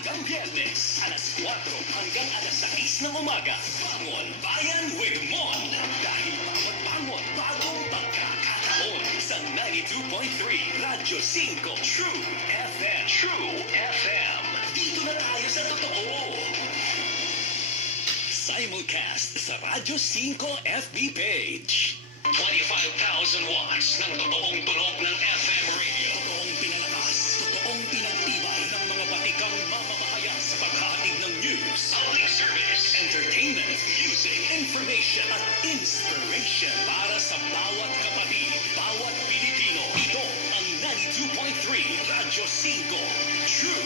hanggang Biyernes, alas 4 hanggang alas 6 ng umaga. Bangon Bayan with Mon. Dahil bawat bangon, bagong pagkakataon sa 92.3 Radyo 5 True FM. True FM. Dito na tayo sa totoo. Simulcast sa Radyo 5 FB page. 25,000 watts ng totoong tunog ng FM radio. Totoong pinalakas, totoong pinagtibay ng mga batikang mamamahayag sa paghahatid ng news, public service, entertainment, music, information, at inspiration para sa bawat kapatid, bawat Pilipino. Ito ang 92.3 Radyo 5 True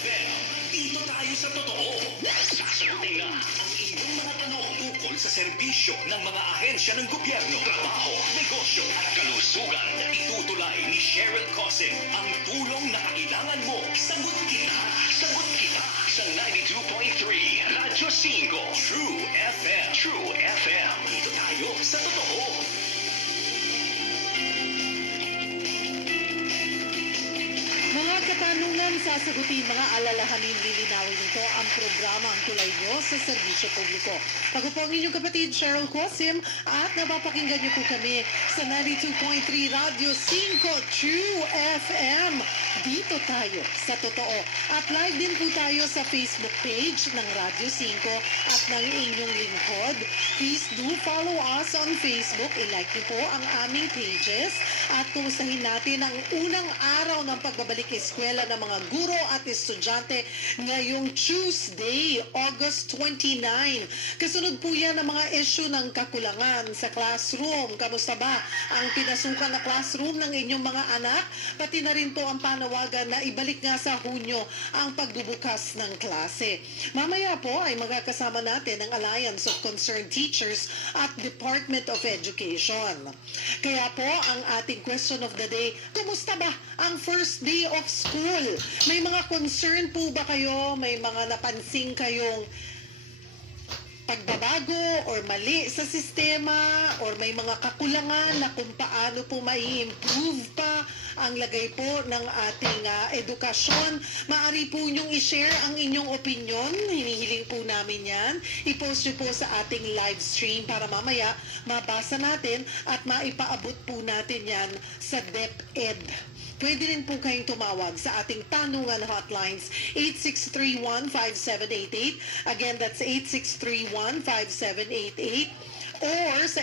FM. Dito tayo sa totoo. Sasagutin na ang inyong mga tanong tungkol sa serbisyo ng mga ahensya ng gobyerno, trabaho, negosyo at kalusugan. Itutulay ni Cheryl Cosim ang tulong na kailangan mo. Sagot kita sa 92.3 Radyo 5 True FM. True FM. Dito tayo sa totoo. Mga katanungan, sasagutin, mga alalahanin, lilinawin nito ang programa ang tulay nyo sa serbisyo publiko. Ako po ang inyong kapatid, Cheryl Cosim, at napapakinggan niyo po kami sa 92.3 Radyo 5 True FM. Dito tayo sa totoo. At live din po tayo sa Facebook page ng Radyo 5 at ng inyong lingkod. Please do follow us on Facebook. I-like niyo po ang aming pages at kumustahin natin ang unang araw ng pagbabalik eskwela ng mga guro at estudyante ngayong Tuesday, August 29. Kasunod po yan ang mga issue ng kakulangan sa classroom. Kamusta ba ang pinasukan na classroom ng inyong mga anak? Pati na rin po ang panawagan na ibalik nga sa Hunyo ang pagbubukas ng klase. Mamaya po ay magkakasama natin ang Alliance of Concerned Teachers at Department of Education. Kaya po ang ating question of the day, kumusta ba ang first day of school? May mga concern po ba kayo? May mga napansin kayong pagbabago or mali sa sistema or may mga kakulangan na kung paano po mai-improve pa ang lagay po ng ating edukasyon? Maaari po niyong i-share ang inyong opinion. Hinihiling po namin yan. I-post niyo po sa ating live stream para mamaya mabasa natin at maipaabot po natin yan sa DepEd. Pwede rin po kayong tumawag sa ating tanungan hotlines 8631-5788. Again, that's 8631-5788. Or sa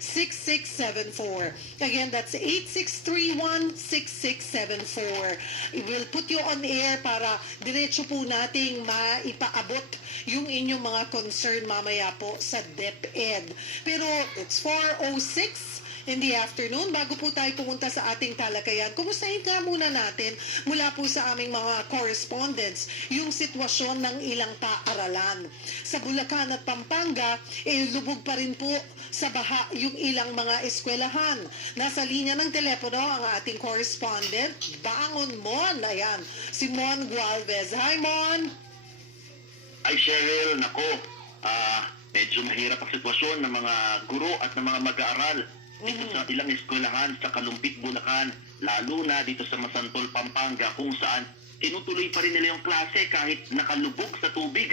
8631-6674. Again, that's 8631-6674. We'll put you on air para diretso po nating maipaabot yung inyong mga concern mamaya po sa DepEd. Pero it's 4:06 in the afternoon. Bago po tayo pumunta sa ating talakayan, kumustahin nga muna natin mula po sa aming mga correspondents yung sitwasyon ng ilang paaralan. Sa Bulacan at Pampanga, lubog pa rin po sa baha yung ilang mga eskwelahan. Nasa linya ng telepono ang ating correspondent, Bangon Mon. Ayan, si Mon Gualvez. Hi, Mon! Hi, Cheryl. Nako, medyo mahirap ang sitwasyon ng mga guro at ng mga mag-aaral dito sa ilang eskwelahan sa Kalumpit, Bulacan, lalo na dito sa Masantol, Pampanga, kung saan tinutuloy pa rin nila yung klase kahit nakalubog sa tubig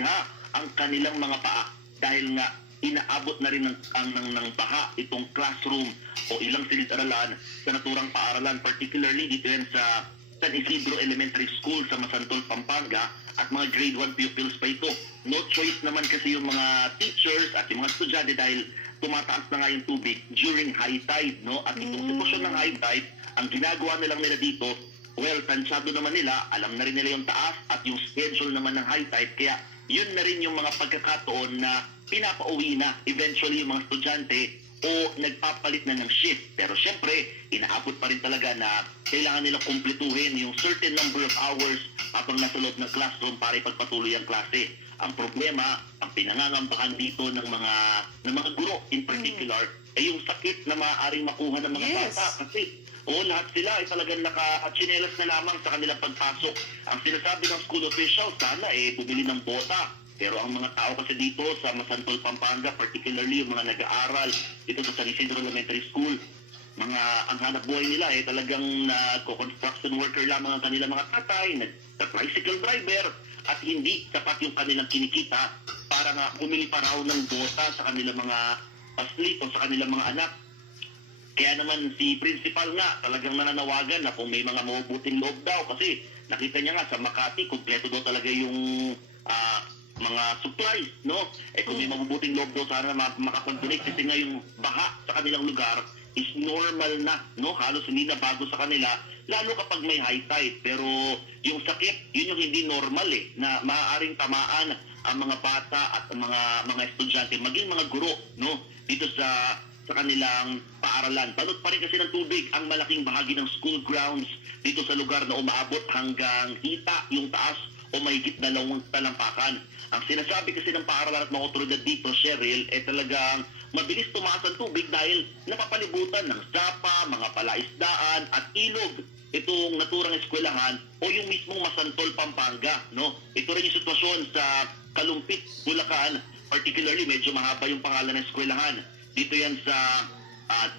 ang kanilang mga paa. Dahil nga inaabot na rin ng baha itong classroom o ilang silid-aralan sa naturang paaralan, particularly dito yan sa San Isidro Elementary School sa Masantol, Pampanga, at mga grade 1 pupils pa ito. No choice naman kasi yung mga teachers at yung mga estudyante dahil tumataas na nga yung tubig during high tide, no? At itong sitwasyon ng high tide, ang ginagawa nila dito, well, tansyado naman nila, alam na rin nila yung taas at yung schedule naman ng high tide, kaya yun na rin yung mga pagkakataon na pinapauwi na eventually yung mga estudyante o nagpapalit na ng shift. Pero syempre, inaabot pa rin talaga na kailangan nilang kumpletuhin yung certain number of hours habang nasa loob ng classroom para ipagpatuloy ang klase. Ang problema, ang pinangangambakan dito ng mga guro in particular, ay yung sakit na maaaring makuha ng mga bata. Kasi lahat sila ay talagang naka-chinelas na lamang sa kanilang pagpasok. Ang sinasabi ng school officials, sana bumili ng bota. Pero ang mga tao kasi dito sa Masantol, Pampanga, particularly yung mga nag-aaral dito sa San Isidro Elementary School, ang hanap buhay nila talagang nagko-construction worker lamang ang kanilang mga tatay, sa tricycle driver at hindi sapat yung kanilang kinikita para nga bumili pa raw ng bota sa kanilang mga paslit o sa kanilang mga anak. Kaya naman si principal nga talagang nananawagan na kung may mga mabubuting loob daw kasi nakita niya nga sa Makati, kompleto daw talaga yung mga supplies, no? Kung may mabubuting loob daw sana makapag-donate kasi nga yung baha sa kanilang lugar is normal na, no? Halos hindi na bago sa kanila, lalo kapag may high tide. Pero yung sakit, yun yung hindi normal na maaaring tamaan ang mga bata at ang mga estudyante, maging mga guro, no? Dito sa kanilang paaralan. Balot pa rin kasi ng tubig ang malaking bahagi ng school grounds dito sa lugar na umaabot hanggang hita yung taas o mahigit 2 talampakan. Ang sinasabi kasi ng paaralan at mga otoridad dito, Cheryl, talagang mabilis tumaas ang tubig dahil napapalibutan ng sapa, mga palaisdaan at ilog itong naturang eskwelahan o yung mismong Masantol, Pampanga, no? Ito rin yung sitwasyon sa Kalumpit, Bulacan, particularly medyo mahaba yung pangalan ng eskwelahan. Dito yan sa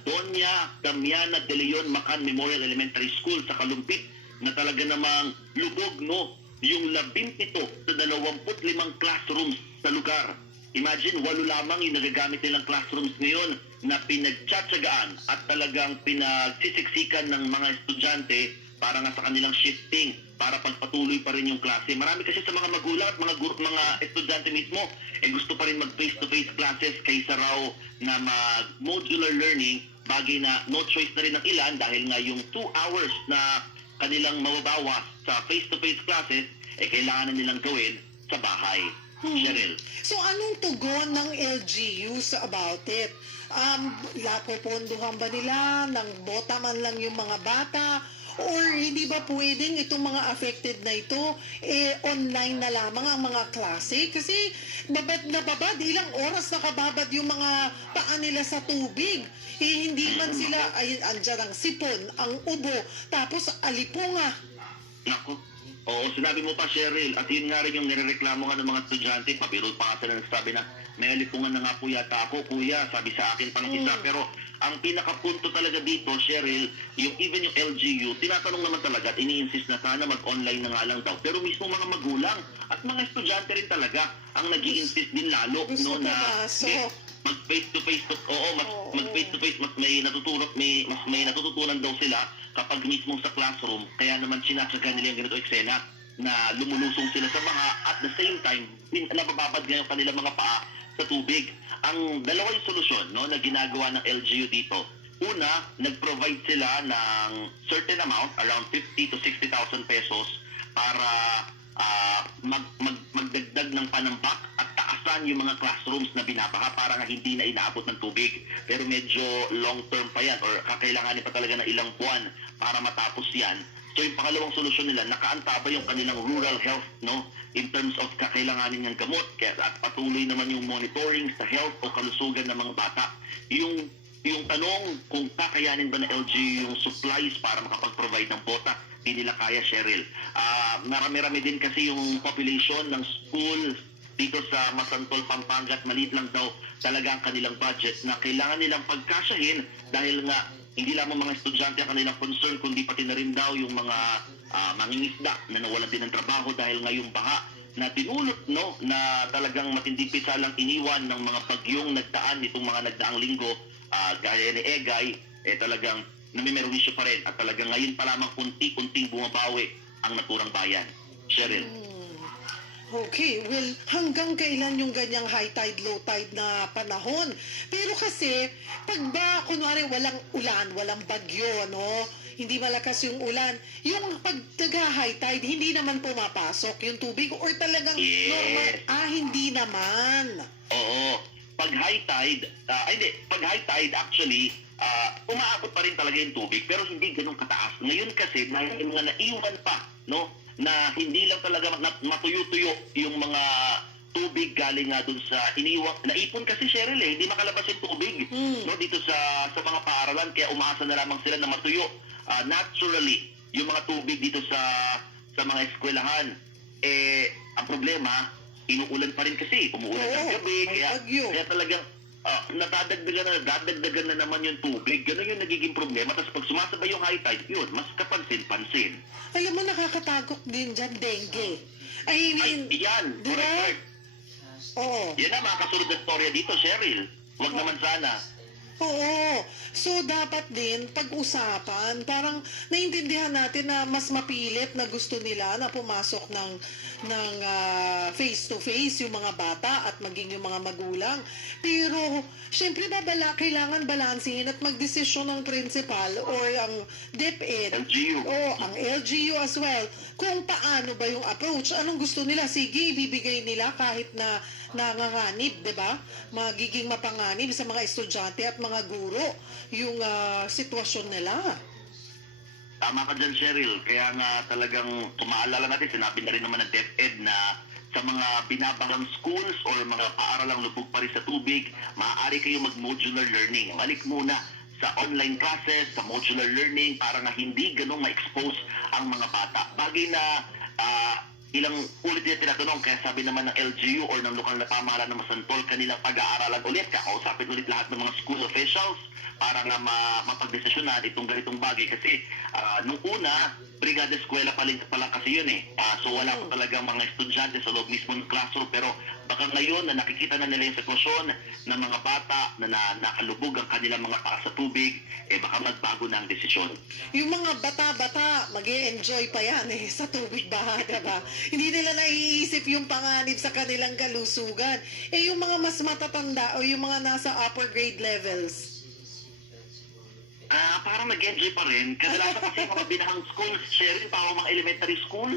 Doña Damiana de Leon Macan Memorial Elementary School sa Kalumpit na talaga namang lubog, no? Yung 17 sa 25 classrooms sa lugar. Imagine, 8 lamang yung nagagamit nilang classrooms ngayon na pinagtsatsagaan at talagang pinagsisiksikan ng mga estudyante para nga sa kanilang shifting, para pagpatuloy pa rin yung klase. Marami kasi sa mga magulang at mga estudyante mismo, gusto pa rin mag face-to-face classes kaysa raw na mag-modular learning, bagay na no choice na rin ng ilan dahil nga yung 2 hours na kanilang mababawas sa face-to-face classes, kailangan na nilang gawin sa bahay. Cheryl. So anong tugon ng LGUs about it? Popondohan ba nila ng bota man lang yung mga bata? Or hindi ba pwedeng itong mga affected na ito, online na lamang ang mga klase? Kasi babad na babad, ilang oras nakababad yung mga paa nila sa tubig. Hindi man sila, andyan ang sipon, ang ubo, tapos alipunga. Naku. Oo, sinabi mo pa, Cheryl, at yun nga rin yung nirereklamo nga ng mga estudyante. Papirol pa nga sila nagsabi na may alipungan na nga po yata ako, kuya, sabi sa akin pa ng isa. Pero ang pinakapunto talaga dito, Cheryl, even yung LGU, tinatanong naman talaga at ini-insist na sana mag-online na nga lang daw. Pero mismo mga magulang at mga estudyante rin talaga ang nag-i-insist din lalo, no, na mag face-to-face, mag face-to-face, mas may natututunan daw sila kapag mismo sa classroom. Kaya naman sinasagay nila yung ganito eksena na lumulusong sila sa baha at the same time, nabababad nga yung kanilang mga paa sa tubig. Ang dalawang solusyon, no, na ginagawa ng LGU dito, una, nag-provide sila ng certain amount, around 50 to 60,000 pesos para magdagdag ng panambak at taasan yung mga classrooms na binabaha para nga hindi na inaabot ng tubig. Pero medyo long term pa yan or kakailanganin pa talaga ng ilang buwan para matapos yan. So yung pangalawang solusyon nila, nakaantaba yung kanilang rural health, no, in terms of kakailanganin ng gamot at patuloy naman yung monitoring sa health o kalusugan ng mga bata. Yung tanong kung kakayanin ba ng LGU yung supplies para makapag-provide ng bota, hindi nila kaya, Cheryl. Marami-rami din kasi yung population ng school dito sa Masantol, Pampanga at maliit lang daw talaga ang kanilang budget na kailangan nilang pagkasyahin dahil nga hindi lamang mga estudyante ang kanilang concern kundi pati na rin daw yung mga mangingisda na nawalan din ng trabaho dahil nga yung baha na tinulot, no, na talagang matinding pisalang iniwan ng mga bagyong nagdaan nitong mga nagdaang linggo gaya ni Egay, talagang namimerwisyo pa rin at talagang ngayon pa lamang kunti-kunting bumabawi ang naturang bayan. Cheryl. Okay, well, hanggang kailan yung ganyang high tide, low tide na panahon? Pero kasi, pag ba, kunwari, walang ulan, walang bagyo, no? Hindi malakas yung ulan, yung pag high tide, hindi naman pumapasok yung tubig or talagang normal? Hindi naman. Oo. Pag high tide, pag high tide actually, umaabot pa rin talaga yung tubig pero hindi ganun kataas. Ngayon kasi, dahil yung mga naiwan pa, no, na hindi lang talaga matuyo-tuyo yung mga tubig galing nga dun sa naipon kasi, Cheryl, hindi makalabas yung tubig, no, dito sa mga paaralan, kaya umaasa na lamang sila na matuyo naturally yung mga tubig dito sa mga eskwelahan. Ang problema, inuulan pa rin kasi, umuulan ng gabi, kaya talagang nadadagdagan na naman yung tubig. Ganun yung nagiging problema. Tapos pag sumasabay yung high tide, yun, mas kapansin-pansin. Alam mo, nakakatagok din dyan, dengue. I mean, Yan, di ba? correct. Oo. Yan ang mga kasunod na storya dito, Cheryl. Huwag naman sana. Oo. So, dapat din, pag-usapan, parang naiintindihan natin na mas mapilit na gusto nila na pumasok ng face-to-face yung mga bata at maging yung mga magulang. Pero, syempre, kailangan balansihin at magdesisyon ng principal or ang DepEd. LGU. O ang LGU as well. Kung paano ba yung approach. Anong gusto nila? Sige, ibibigay nila kahit na nanganganib, di ba? Magiging mapanganib sa mga estudyante at mga guro yung sitwasyon nila. Tama ka dyan, Cheryl. Kaya nga talagang tumaalala natin, sinabi na rin naman ng DepEd na sa mga binabangang schools or mga paaralang lubog pa rin sa tubig, maaari kayo mag-modular learning. Balik muna sa online classes, sa modular learning para na hindi ganong ma-expose ang mga bata. Bagay na ilang ulit nila tinatanong, kaya sabi naman ng LGU or ng lokal na pamahalaan ng Masantol, kanilang pag-aaralan ulit, kakausapin ulit lahat ng mga school officials para nga mapagdesisyonan itong ganitong bagay. Kasi nung una, brigada eskwela pa lang kasi yun eh. So wala pa talagang mga estudyante sa loob mismo ng classroom. Pero baka ngayon na nakikita na nila yung sitwasyon ng mga bata na nakalubog ang kanilang mga paa sa tubig, baka magbago na ang desisyon. Yung mga bata-bata, mag-e-enjoy pa yan sa tubig baha, diba? Hindi nila naiisip yung panganib sa kanilang kalusugan. Yung mga mas matatanda o yung mga nasa upper grade levels. Parang nag-enjoy pa rin. Kadalasan kasi mga binahang schools, Cheryl, parang mga elementary school.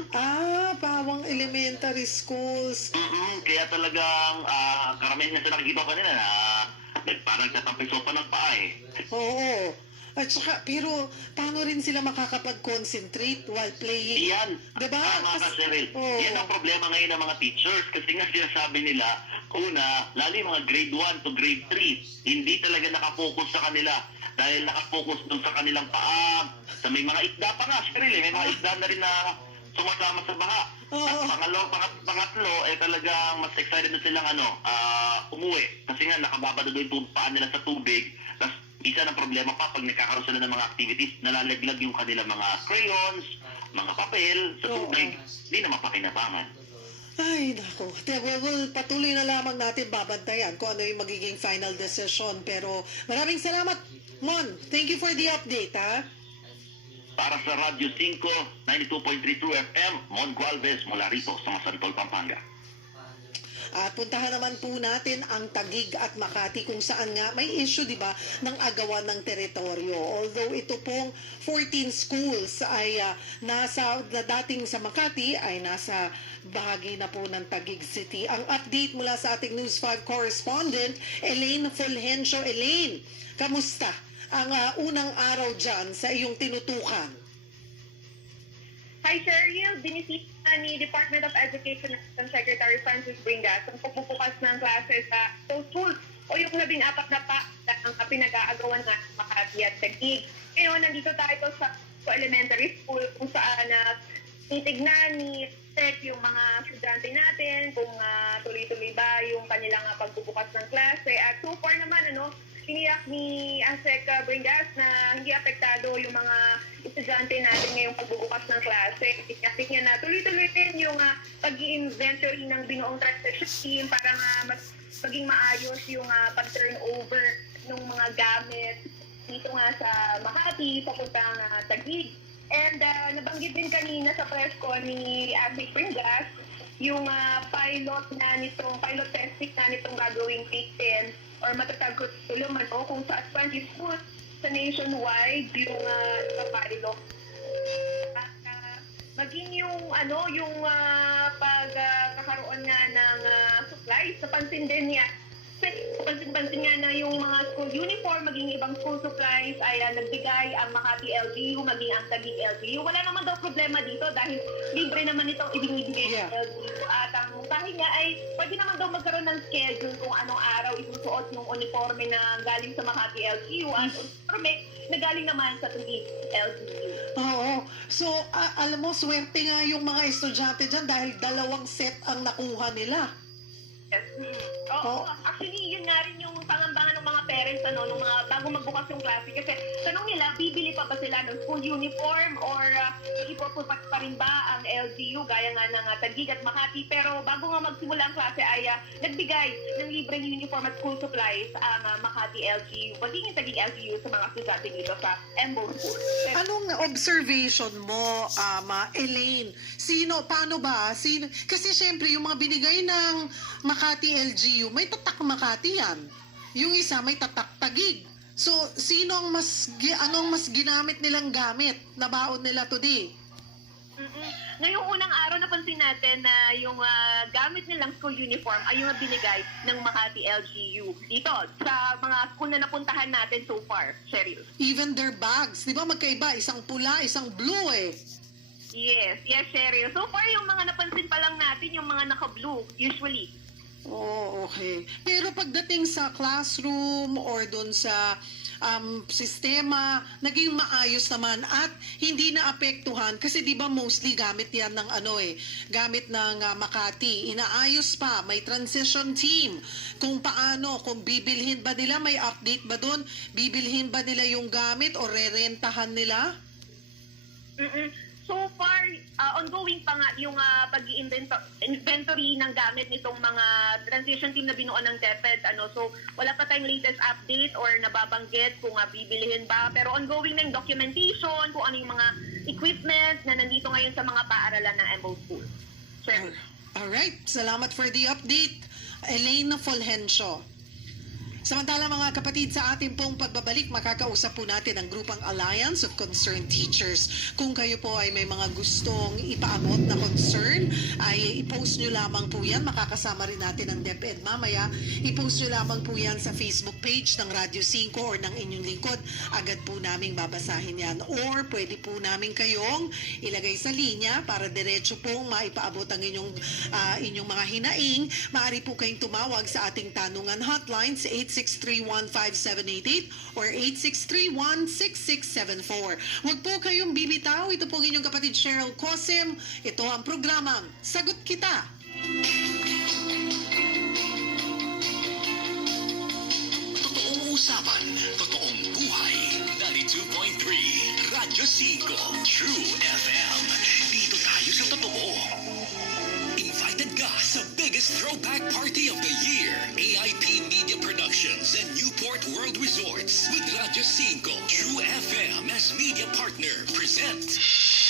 Pawang elementary schools. Kaya talagang karamihan na sa nakikita ko kanina na parang tatampiso pa ng paa eh. Oo. At saka, pero paano rin sila makakapag-concentrate while playing? Yan. Diba? Tama ka, Cheryl. Yan ang problema ngayon ng mga teachers. Kasi nga sinasabi nila, una, lalo yung mga grade 1 to grade 3, hindi talaga nakapokus sa kanila. Dahil nakapokus dun sa kanilang paa. Sa may mga isda pa nga, Cheryl, may mga isda na rin na sumasama sa baha. At pangatlo, talagang mas excited na silang umuwi. Kasi nga, nakababado doon yung paa nila sa tubig. Tapos, isa ng problema pa, pag nagkakaroon sila ng mga activities, nalalaglag yung kanilang mga crayons, mga papel sa tubig. Hindi na mapakinabangan. Ay, naku. Well, patuloy na lamang natin babantayan kung ano yung magiging final decision. Pero maraming salamat, Mon. Thank you for the update, ha? Para sa Radyo 5, 92.3 True FM, Mon Gualvez mula rito sa Masantol, Pampanga. At puntahan naman po natin ang Taguig at Makati kung saan nga may issue, di ba, ng agawan ng teritoryo. Although ito pong 14 schools ay dating sa Makati ay nasa bahagi na po ng Taguig City. Ang update mula sa ating News 5 correspondent, Elaine Fulgencio. Elaine, kamusta ang unang araw dyan sa iyong tinutukan? Hi, Cheryl. Binisita ni Department of Education ng Secretary Francis Bringas ang pagbubukas ng klase sa those schools o yung 14 na pa ang pinag-aagawan nga sa Makati at Taguig. Ngayon, nandito tayo sa elementary school kung saan titignan ni Sec yung mga estudyante natin kung tuloy-tuloy ba yung kanilang pagbubukas ng klase. At so far naman, tiniyak ni Sec Bringas na hindi apektado yung mga estudyante natin ngayong pagbubukas ng klase. Tiniyak niya na tuloy-tuloy din yung pag-i-inventory ng binuong transition team para mas maging maayos yung pag-turnover ng mga gamit dito nga sa Makati, papuntang Taguig. And nabanggit din kanina sa press ko ni Sec Bringas yung pilot testing na nitong gagawing Take 10 or matatag ko tulungan kung sa 20 schools sa nationwide yung pilot. At maging yung pagkakaroon nga ng supplies, napansin din niya. Pansin nga na yung mga school uniform, maging ibang school supplies ay nagbigay ang Makati LGU, maging ang Taguig LGU. Wala naman daw problema dito dahil libre naman itong ibinibigay ng LGU. At ang mungkahin nga ay pwede naman daw magkaroon ng schedule kung anong araw isusuot yung uniforme na galing sa Makati LGU at uniforme na galing naman sa Taguig LGU. Oo. So, alam mo, swerte nga yung mga estudyante dyan dahil 2 set ang nakuha nila. Yes. Oo. Actually, yun nga rin yung pangamba nung mga bago magbukas yung klase. Kasi tanong nila, bibili pa ba sila ng school uniform or ipopulpas pa rin ba ang LGU gaya nga ng Taguig at Makati. Pero bago nga magsimula ang klase ay nagbigay ng libreng uniform at school supplies ang Makati LGU, pati yung Taguig LGU sa mga estudyante dito sa Embo School. Anong observation mo, Elaine? Paano ba? Kasi syempre, yung mga binigay ng Makati LGU, may tatak Makati yan. Yung isa, may tatak Taguig. So, anong mas ginamit nilang gamit na baon nila today? Ngayong unang araw, napansin natin na yung gamit nilang school uniform ay yung binigay ng Makati LGU dito sa mga school na napuntahan natin so far, Cheryl. Even their bags, di ba magkaiba? Isang pula, isang blue eh. Yes, Cheryl. So far, yung mga napansin pa lang natin, yung mga naka-blue, usually. Oh, okay. Pero pagdating sa classroom or doon sa sistema, naging maayos naman at hindi na apektuhan kasi 'di ba mostly gamit 'yan ng gamit ng Makati. Inaayos pa, may transition team kung paano, kung bibilhin ba nila, may update ba doon? Bibilhin ba nila yung gamit o rerentahan nila? So far, ongoing pa nga yung pag-inventory ng gamit nitong mga transition team na binuo ng DepEd. So, wala pa tayong latest update or nababanggit kung bibilihin ba. Pero ongoing na yung documentation, kung ano yung mga equipment na nandito ngayon sa mga paaralan ng Embo School. Sure. Alright, salamat for the update, Elaine Fulgencio. Samantala mga kapatid, sa ating pong pagbabalik, makakausap po natin ang grupang Alliance of Concerned Teachers. Kung kayo po ay may mga gustong ipaabot na concern, ay i-post nyo lamang po yan. Makakasama rin natin ang DepEd mamaya. I-post nyo lamang po yan sa Facebook page ng Radyo 5 or ng inyong lingkod. Agad po naming babasahin yan. Or pwede po namin kayong ilagay sa linya para diretso pong maipaabot ang inyong mga hinaing. Maaari po kayong tumawag sa ating tanungan hotline sa 86315788 or 86316674. Huwag po kayong bibitaw. Ito po ang inyong kapatid Cheryl Cosim. Ito ang programang Sagot Kita. Totoong usapan, totoong buhay. 92.3 Radyo 5 True FM. Dito tayo sa totoo. Invited ka sa biggest throwback party of the year. AIP Media Productions and Newport World Resorts with Radyo 5 True FM as media partner present.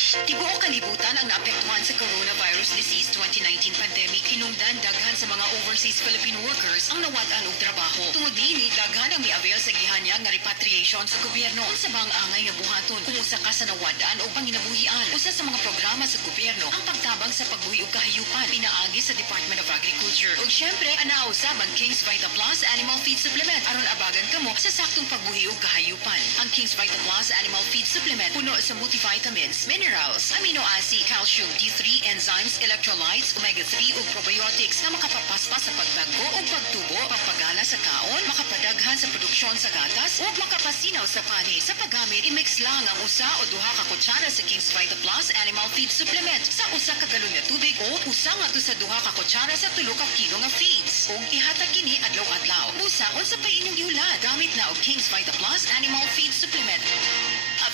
Tibuok kalibutan ang naapektuhan sa coronavirus disease 2019 pandemic. Hinungdan daghan sa mga overseas Filipino workers ang nawad-an og trabaho. Tungod niini, daghan ang mi-avail sa gihanyag nga repatriation sa gobyerno. Unsa bang angay nga buhaton kung usa ka sa nawad-an o panginabuhian? Usa sa mga programa sa gobyerno ang pagtabang sa pagbuhi og kahayupan pinaagi sa Department of Agriculture. Ug syempre, anaa usab ang King's Vita Plus Animal Feed Supplement aron abagan kamo sa saktong pagbuhi og kahayupan. Ang King's Vita Plus Animal Feed Supplement puno sa multivitamins, minerals, amino acid, calcium, D3, enzymes, electrolytes, omega-3 ug probiotics na makapapaspas sa pagdagko o pagtubo, pagpagana sa kaon, makapadaghan sa produksyon sa gatas ug makapasinaw sa pani. Sa paggamit, i-mix lang ang usa o duha ka kutsara sa King's Vita Plus Animal Feed Supplement sa usa ka galon nga tubig o usa ngadto sa duha ka kutsara sa 3 ka kilo nga feeds. Ug ihatag kini adlaw-adlaw. Busaon sa painyong giulad gamit na og King's Vita Plus Animal Feed Supplement.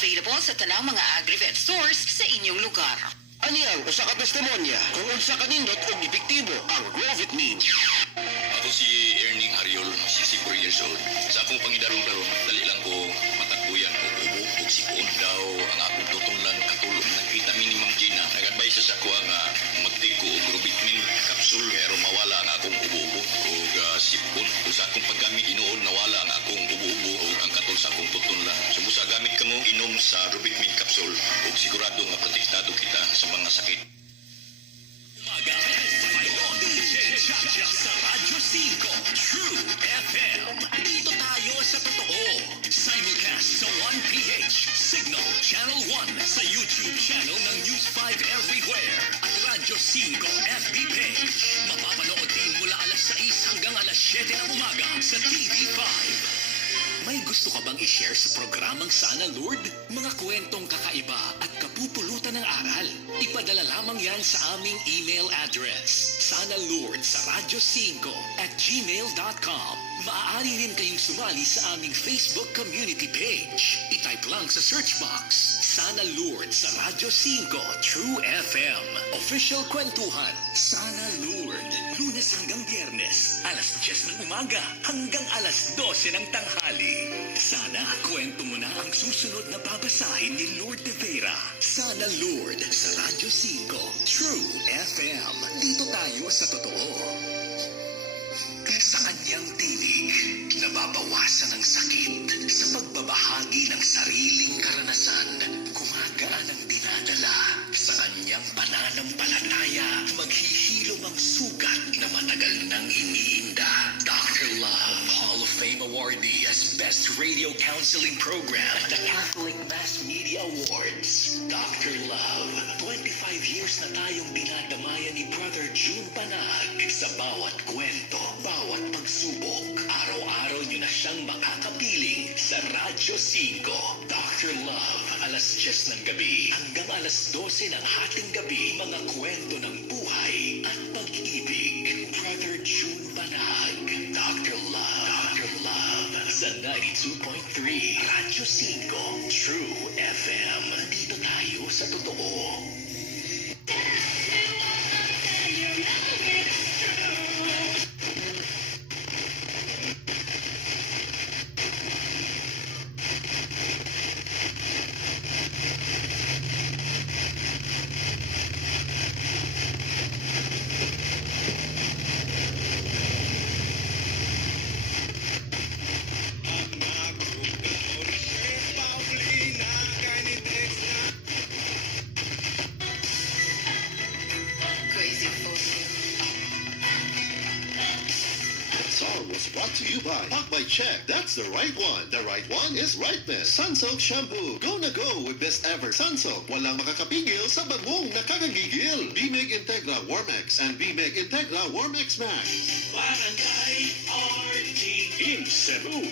Available sa tanang mga Agri-Vet stores sa inyong lugar. Aniyang usa ka testimonya kung unsa kanindot og epektibo ang Grovitmin. Ako si Erning Hariol, 64 years old. Sa akong pangidarong-darong, dali lang ko matakbuyan o ubo o sipon. Daw ang akong tutunglan katulong nakita ni Ma'am Gina. Nag-advise sa ako ang magtiko o Grovitmin capsule pero mawala ang akong ubo-ubo o sipon. Sa akong paggamit inoon nawala ang akong ubo-ubo o ang katol sa akong tutunglan. Sumusa gamit ka mo inom sa Grovitmin capsule o sigurado nga protektado kita sa mga sakit. Umaga, sa Radyo 5 True FM. Dito tayo sa totoo. Simulcast sa 1PH, Signal Channel 1 sa YouTube channel ng News 5 Everywhere at Radyo 5 FB page. Mapapanood din mula alas 6 hanggang alas 7 ng umaga sa TV5. May gusto ka bang i-share sa programang Sana Lord? Mga kwentong kakaiba at kapupulutan ng aral. Ipadala lamang yan sa aming email address. sanalord sa radyo5@gmail.com. Maaari rin kayong sumali sa aming Facebook community page. I-type lang sa search box, Sana Lord sa Radyo 5 True FM. Official kwentuhan, Sana Lord. Lunes hanggang Biyernes, alas 10 ng umaga hanggang alas 12 ng tanghali. Sana kwento mo na ang susunod na babasahin ni Lord De Vera. Sana Lord sa Radyo 5 True FM. Dito tayo sa totoo. Sa kanyang tinig, nababawasan ang sakit sa pagbabahagi ng sariling karanasan. Gumagaan ang dinadala sa kanyang pananampalataya. Maghihilom ang sugat na matagal nang iniinda. Dr. Love, Hall of Fame awardee as Best Radio Counseling Program at the Catholic Mass Media Awards. Dr. Love, 25 years na tayong dinadamayan ni Brother June Panag sa bawat kwento, bawat pagsubok. Araw-araw nyo na siyang makakapiling sa Radyo 5. Dr. Love, alas 10 ng gabi hanggang alas 12 ng hating gabi. Mga kwento ng buhay at pag-ibig. Brother June Panag. Dr. Love. Dr. Love sa 92.3 Radyo 5 True FM. Dito tayo sa totoo. Brought to you by Pak by Check. That's the right one. The right one is Rightness. Sunsilk Shampoo. Go na go with best ever Sunsilk. Walang makakapigil sa bangong nakakagigil. Bimig Integra Warmex and Bimig Integra Warmex Max. Barangay RT in Cebu,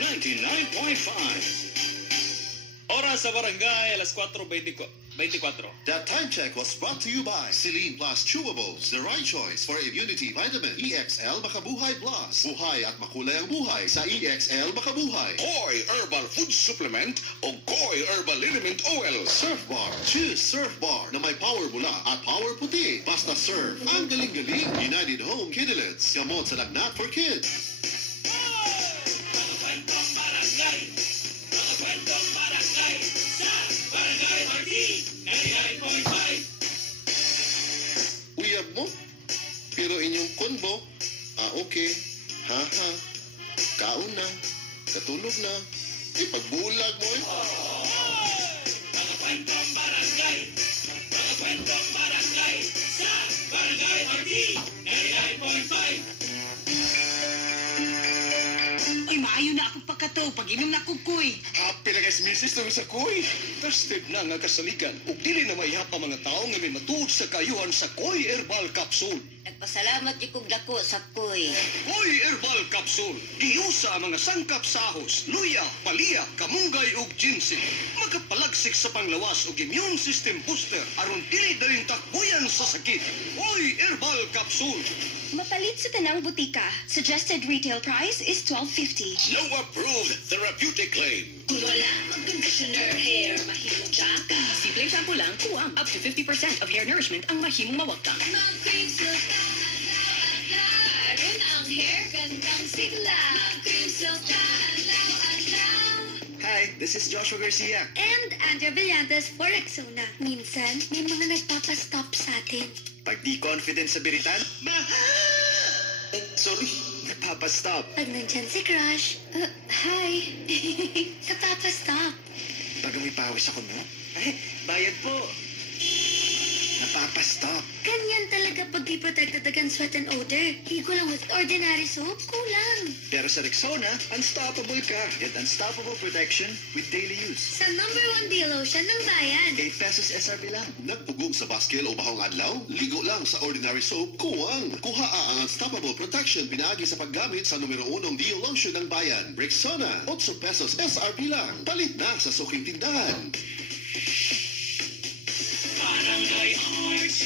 99.5. Oras sa barangay, alas 4:24. That time check was brought to you by Celine Plus Chewables, the right choice for immunity vitamin. EXL Makabuhay Plus. Buhay at makulay ang buhay sa EXL Makabuhay. Koi Herbal Food Supplement o Koi Herbal Liniment Oil. Surf Bar. Choose Surf Bar na may power bula at power puti. Basta surf. Ang galing-galing. United Home Kidulets. Gamot sa lagnat for kids. Uyab mo? Pero inyong konbo, okay, ha, kaon na, katulog na, pagbulag mo eh. Mga kwentong barangay sa Barangay RT 99.5. Ay, maayo na akong pagkato, pag-inom na akong kuy. Happy na guys, misis na sa kuy. Trusted na nga kasaligan ug dili na maihap ang mga tao nga may matuod sa kayuhan sa Koi Herbal Capsule. Nagpasalamat di kong dako sa kuy. Koi Herbal Capsule. Giusa ang mga sangkap sa ahos, luya, palya, kamunggay ug ginseng. Magapalagsik sa panglawas ug immune system booster aron dili dayon takbuyan sa sakit. Koi Herbal Capsule. Mapalit sa tanang butika. Suggested retail price is $12.50. No approved therapeutic claim. Kung wala mag-conditioner, hair, mahimong tsaka. Simpleng shampoo lang, kuwang up to 50% of hair nourishment ang mahimong mawagtang. Mag-cream silk, aron ang hair gandang sigla. Mag-cream silk, Hi, this is Joshua Garcia. And Andrea Villantes for Rexona. Minsan, may mga nagpapastop sa atin. Pag di confident sa biritan, sorry, napapastop. Pag nandyan si Crush, hi, napapastop. Pag may pawis ako, no? Bayad po. Napapastop. Ganyan talaga pag di protected against sweat and odor. Higo lang with ordinary soap, kulang. Pero sa Rexona, unstoppable ka. Get unstoppable protection with daily use. Sa #1 D-Lotion ng bayan. 8 pesos SRP lang. Nagpugong sa baskel o bahong adlaw? Ligo lang sa ordinary soap, kuwang. Kuha ang unstoppable protection pinaagi sa paggamit sa #1 Dio Lotion ng bayan. Rexona, 8 pesos SRP lang. Palit na sa suking tindahan. Barangay RT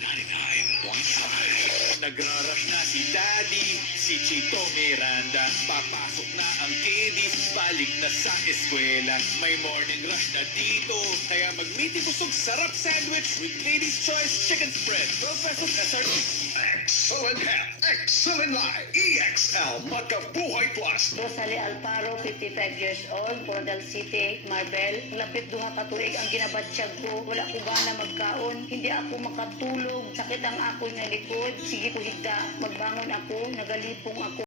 99.5. Nagrarush na si Daddy, si Chito Miranda. Papasok na ang kiddies, balik na sa eskwela. May morning rush na dito, kaya mag-meaty busog sarap sandwich with Ladies Choice Chicken Spread. 12 pesos SRP. Excellent health, excellent life. EXL Makabuhay Plus. Rosalie Alparo, 55 years old, Coronel City, Marbel. Lapit duha ka tuig ang ginabatsyag ko. Wala ko gana magkaon. Hindi ako makatulog. Sakit ang ako na likod. Sige ko higda. Magbangon ako. Nagalipong ako.